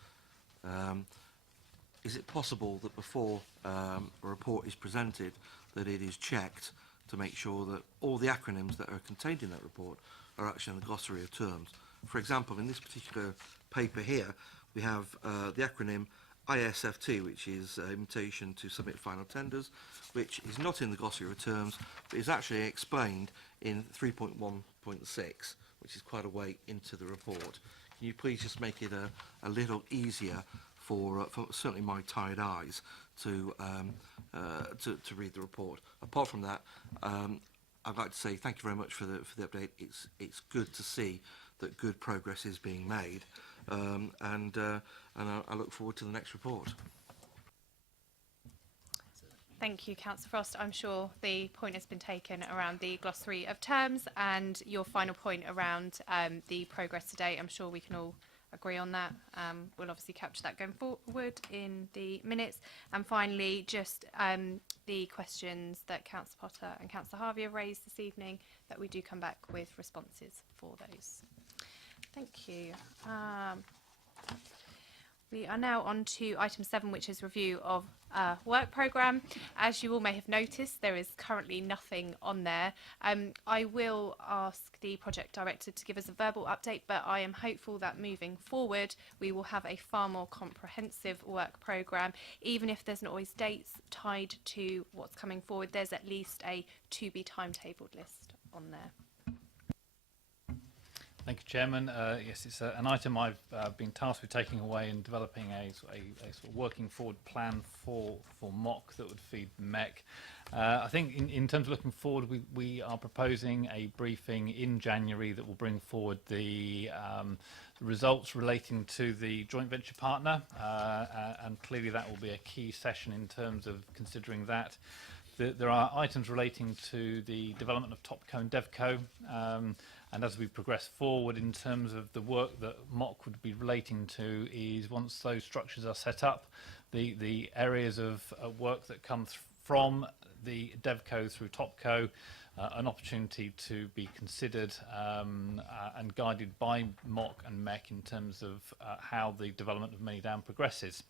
Is it possible that before a report is presented, that it is checked to make sure that all the acronyms that are contained in that report are actually in the glossary of terms? For example, in this particular paper here, we have the acronym ISFT, which is Invitation to Submit Final Tenders, which is not in the glossary of terms, but is actually explained in 3.1.6, which is quite a way into the report. Can you please just make it a little easier for certainly my tired eyes to read the report? Apart from that, I'd like to say thank you very much for the update. It's good to see that good progress is being made, and I look forward to the next report. Thank you, Councillor Frost. I'm sure the point has been taken around the glossary of terms and your final point around the progress today. I'm sure we can all agree on that. We'll obviously capture that going forward in the minutes. And finally, just the questions that Councillor Potter and Councillor Harvey have raised this evening, that we do come back with responses for those. Thank you. We are now on to item 7, which is review of work programme. As you all may have noticed, there is currently nothing on there. I will ask the project director to give us a verbal update, but I am hopeful that moving forward we will have a far more comprehensive work programme. Even if there's not always dates tied to what's coming forward, there's at least a to-be timetabled list on there. Thank you, Chairman. Yes, it's an item I've been tasked with taking away and developing a sort of working forward plan for MOC that would feed MEC. I think in terms of looking forward, we are proposing a briefing in January that will bring forward the results relating to the joint venture partner, and clearly that will be a key session in terms of considering that. There are items relating to the development of Topco and Devco, and as we progress forward in terms of the work that MOC would be relating to, is once those structures are set up, the areas of work that come from the Devco through Topco, an opportunity to be considered and guided by MOC and MEC in terms of how the development of Manydown progresses.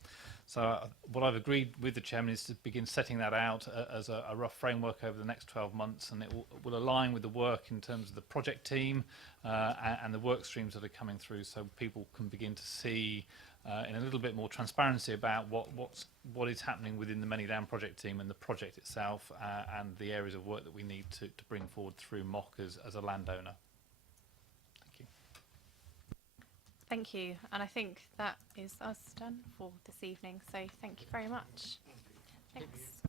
So what I've agreed with the Chairman is to begin setting that out as a rough framework over the next 12 months, and it will align with the work in terms of the project team and the work streams that are coming through, so people can begin to see in a little bit more transparency about what is happening within the Manydown project team and the project itself, and the areas of work that we need to bring forward through MOC as a landowner. Thank you. Thank you, and I think that is us done for this evening, so thank you very much. Thanks.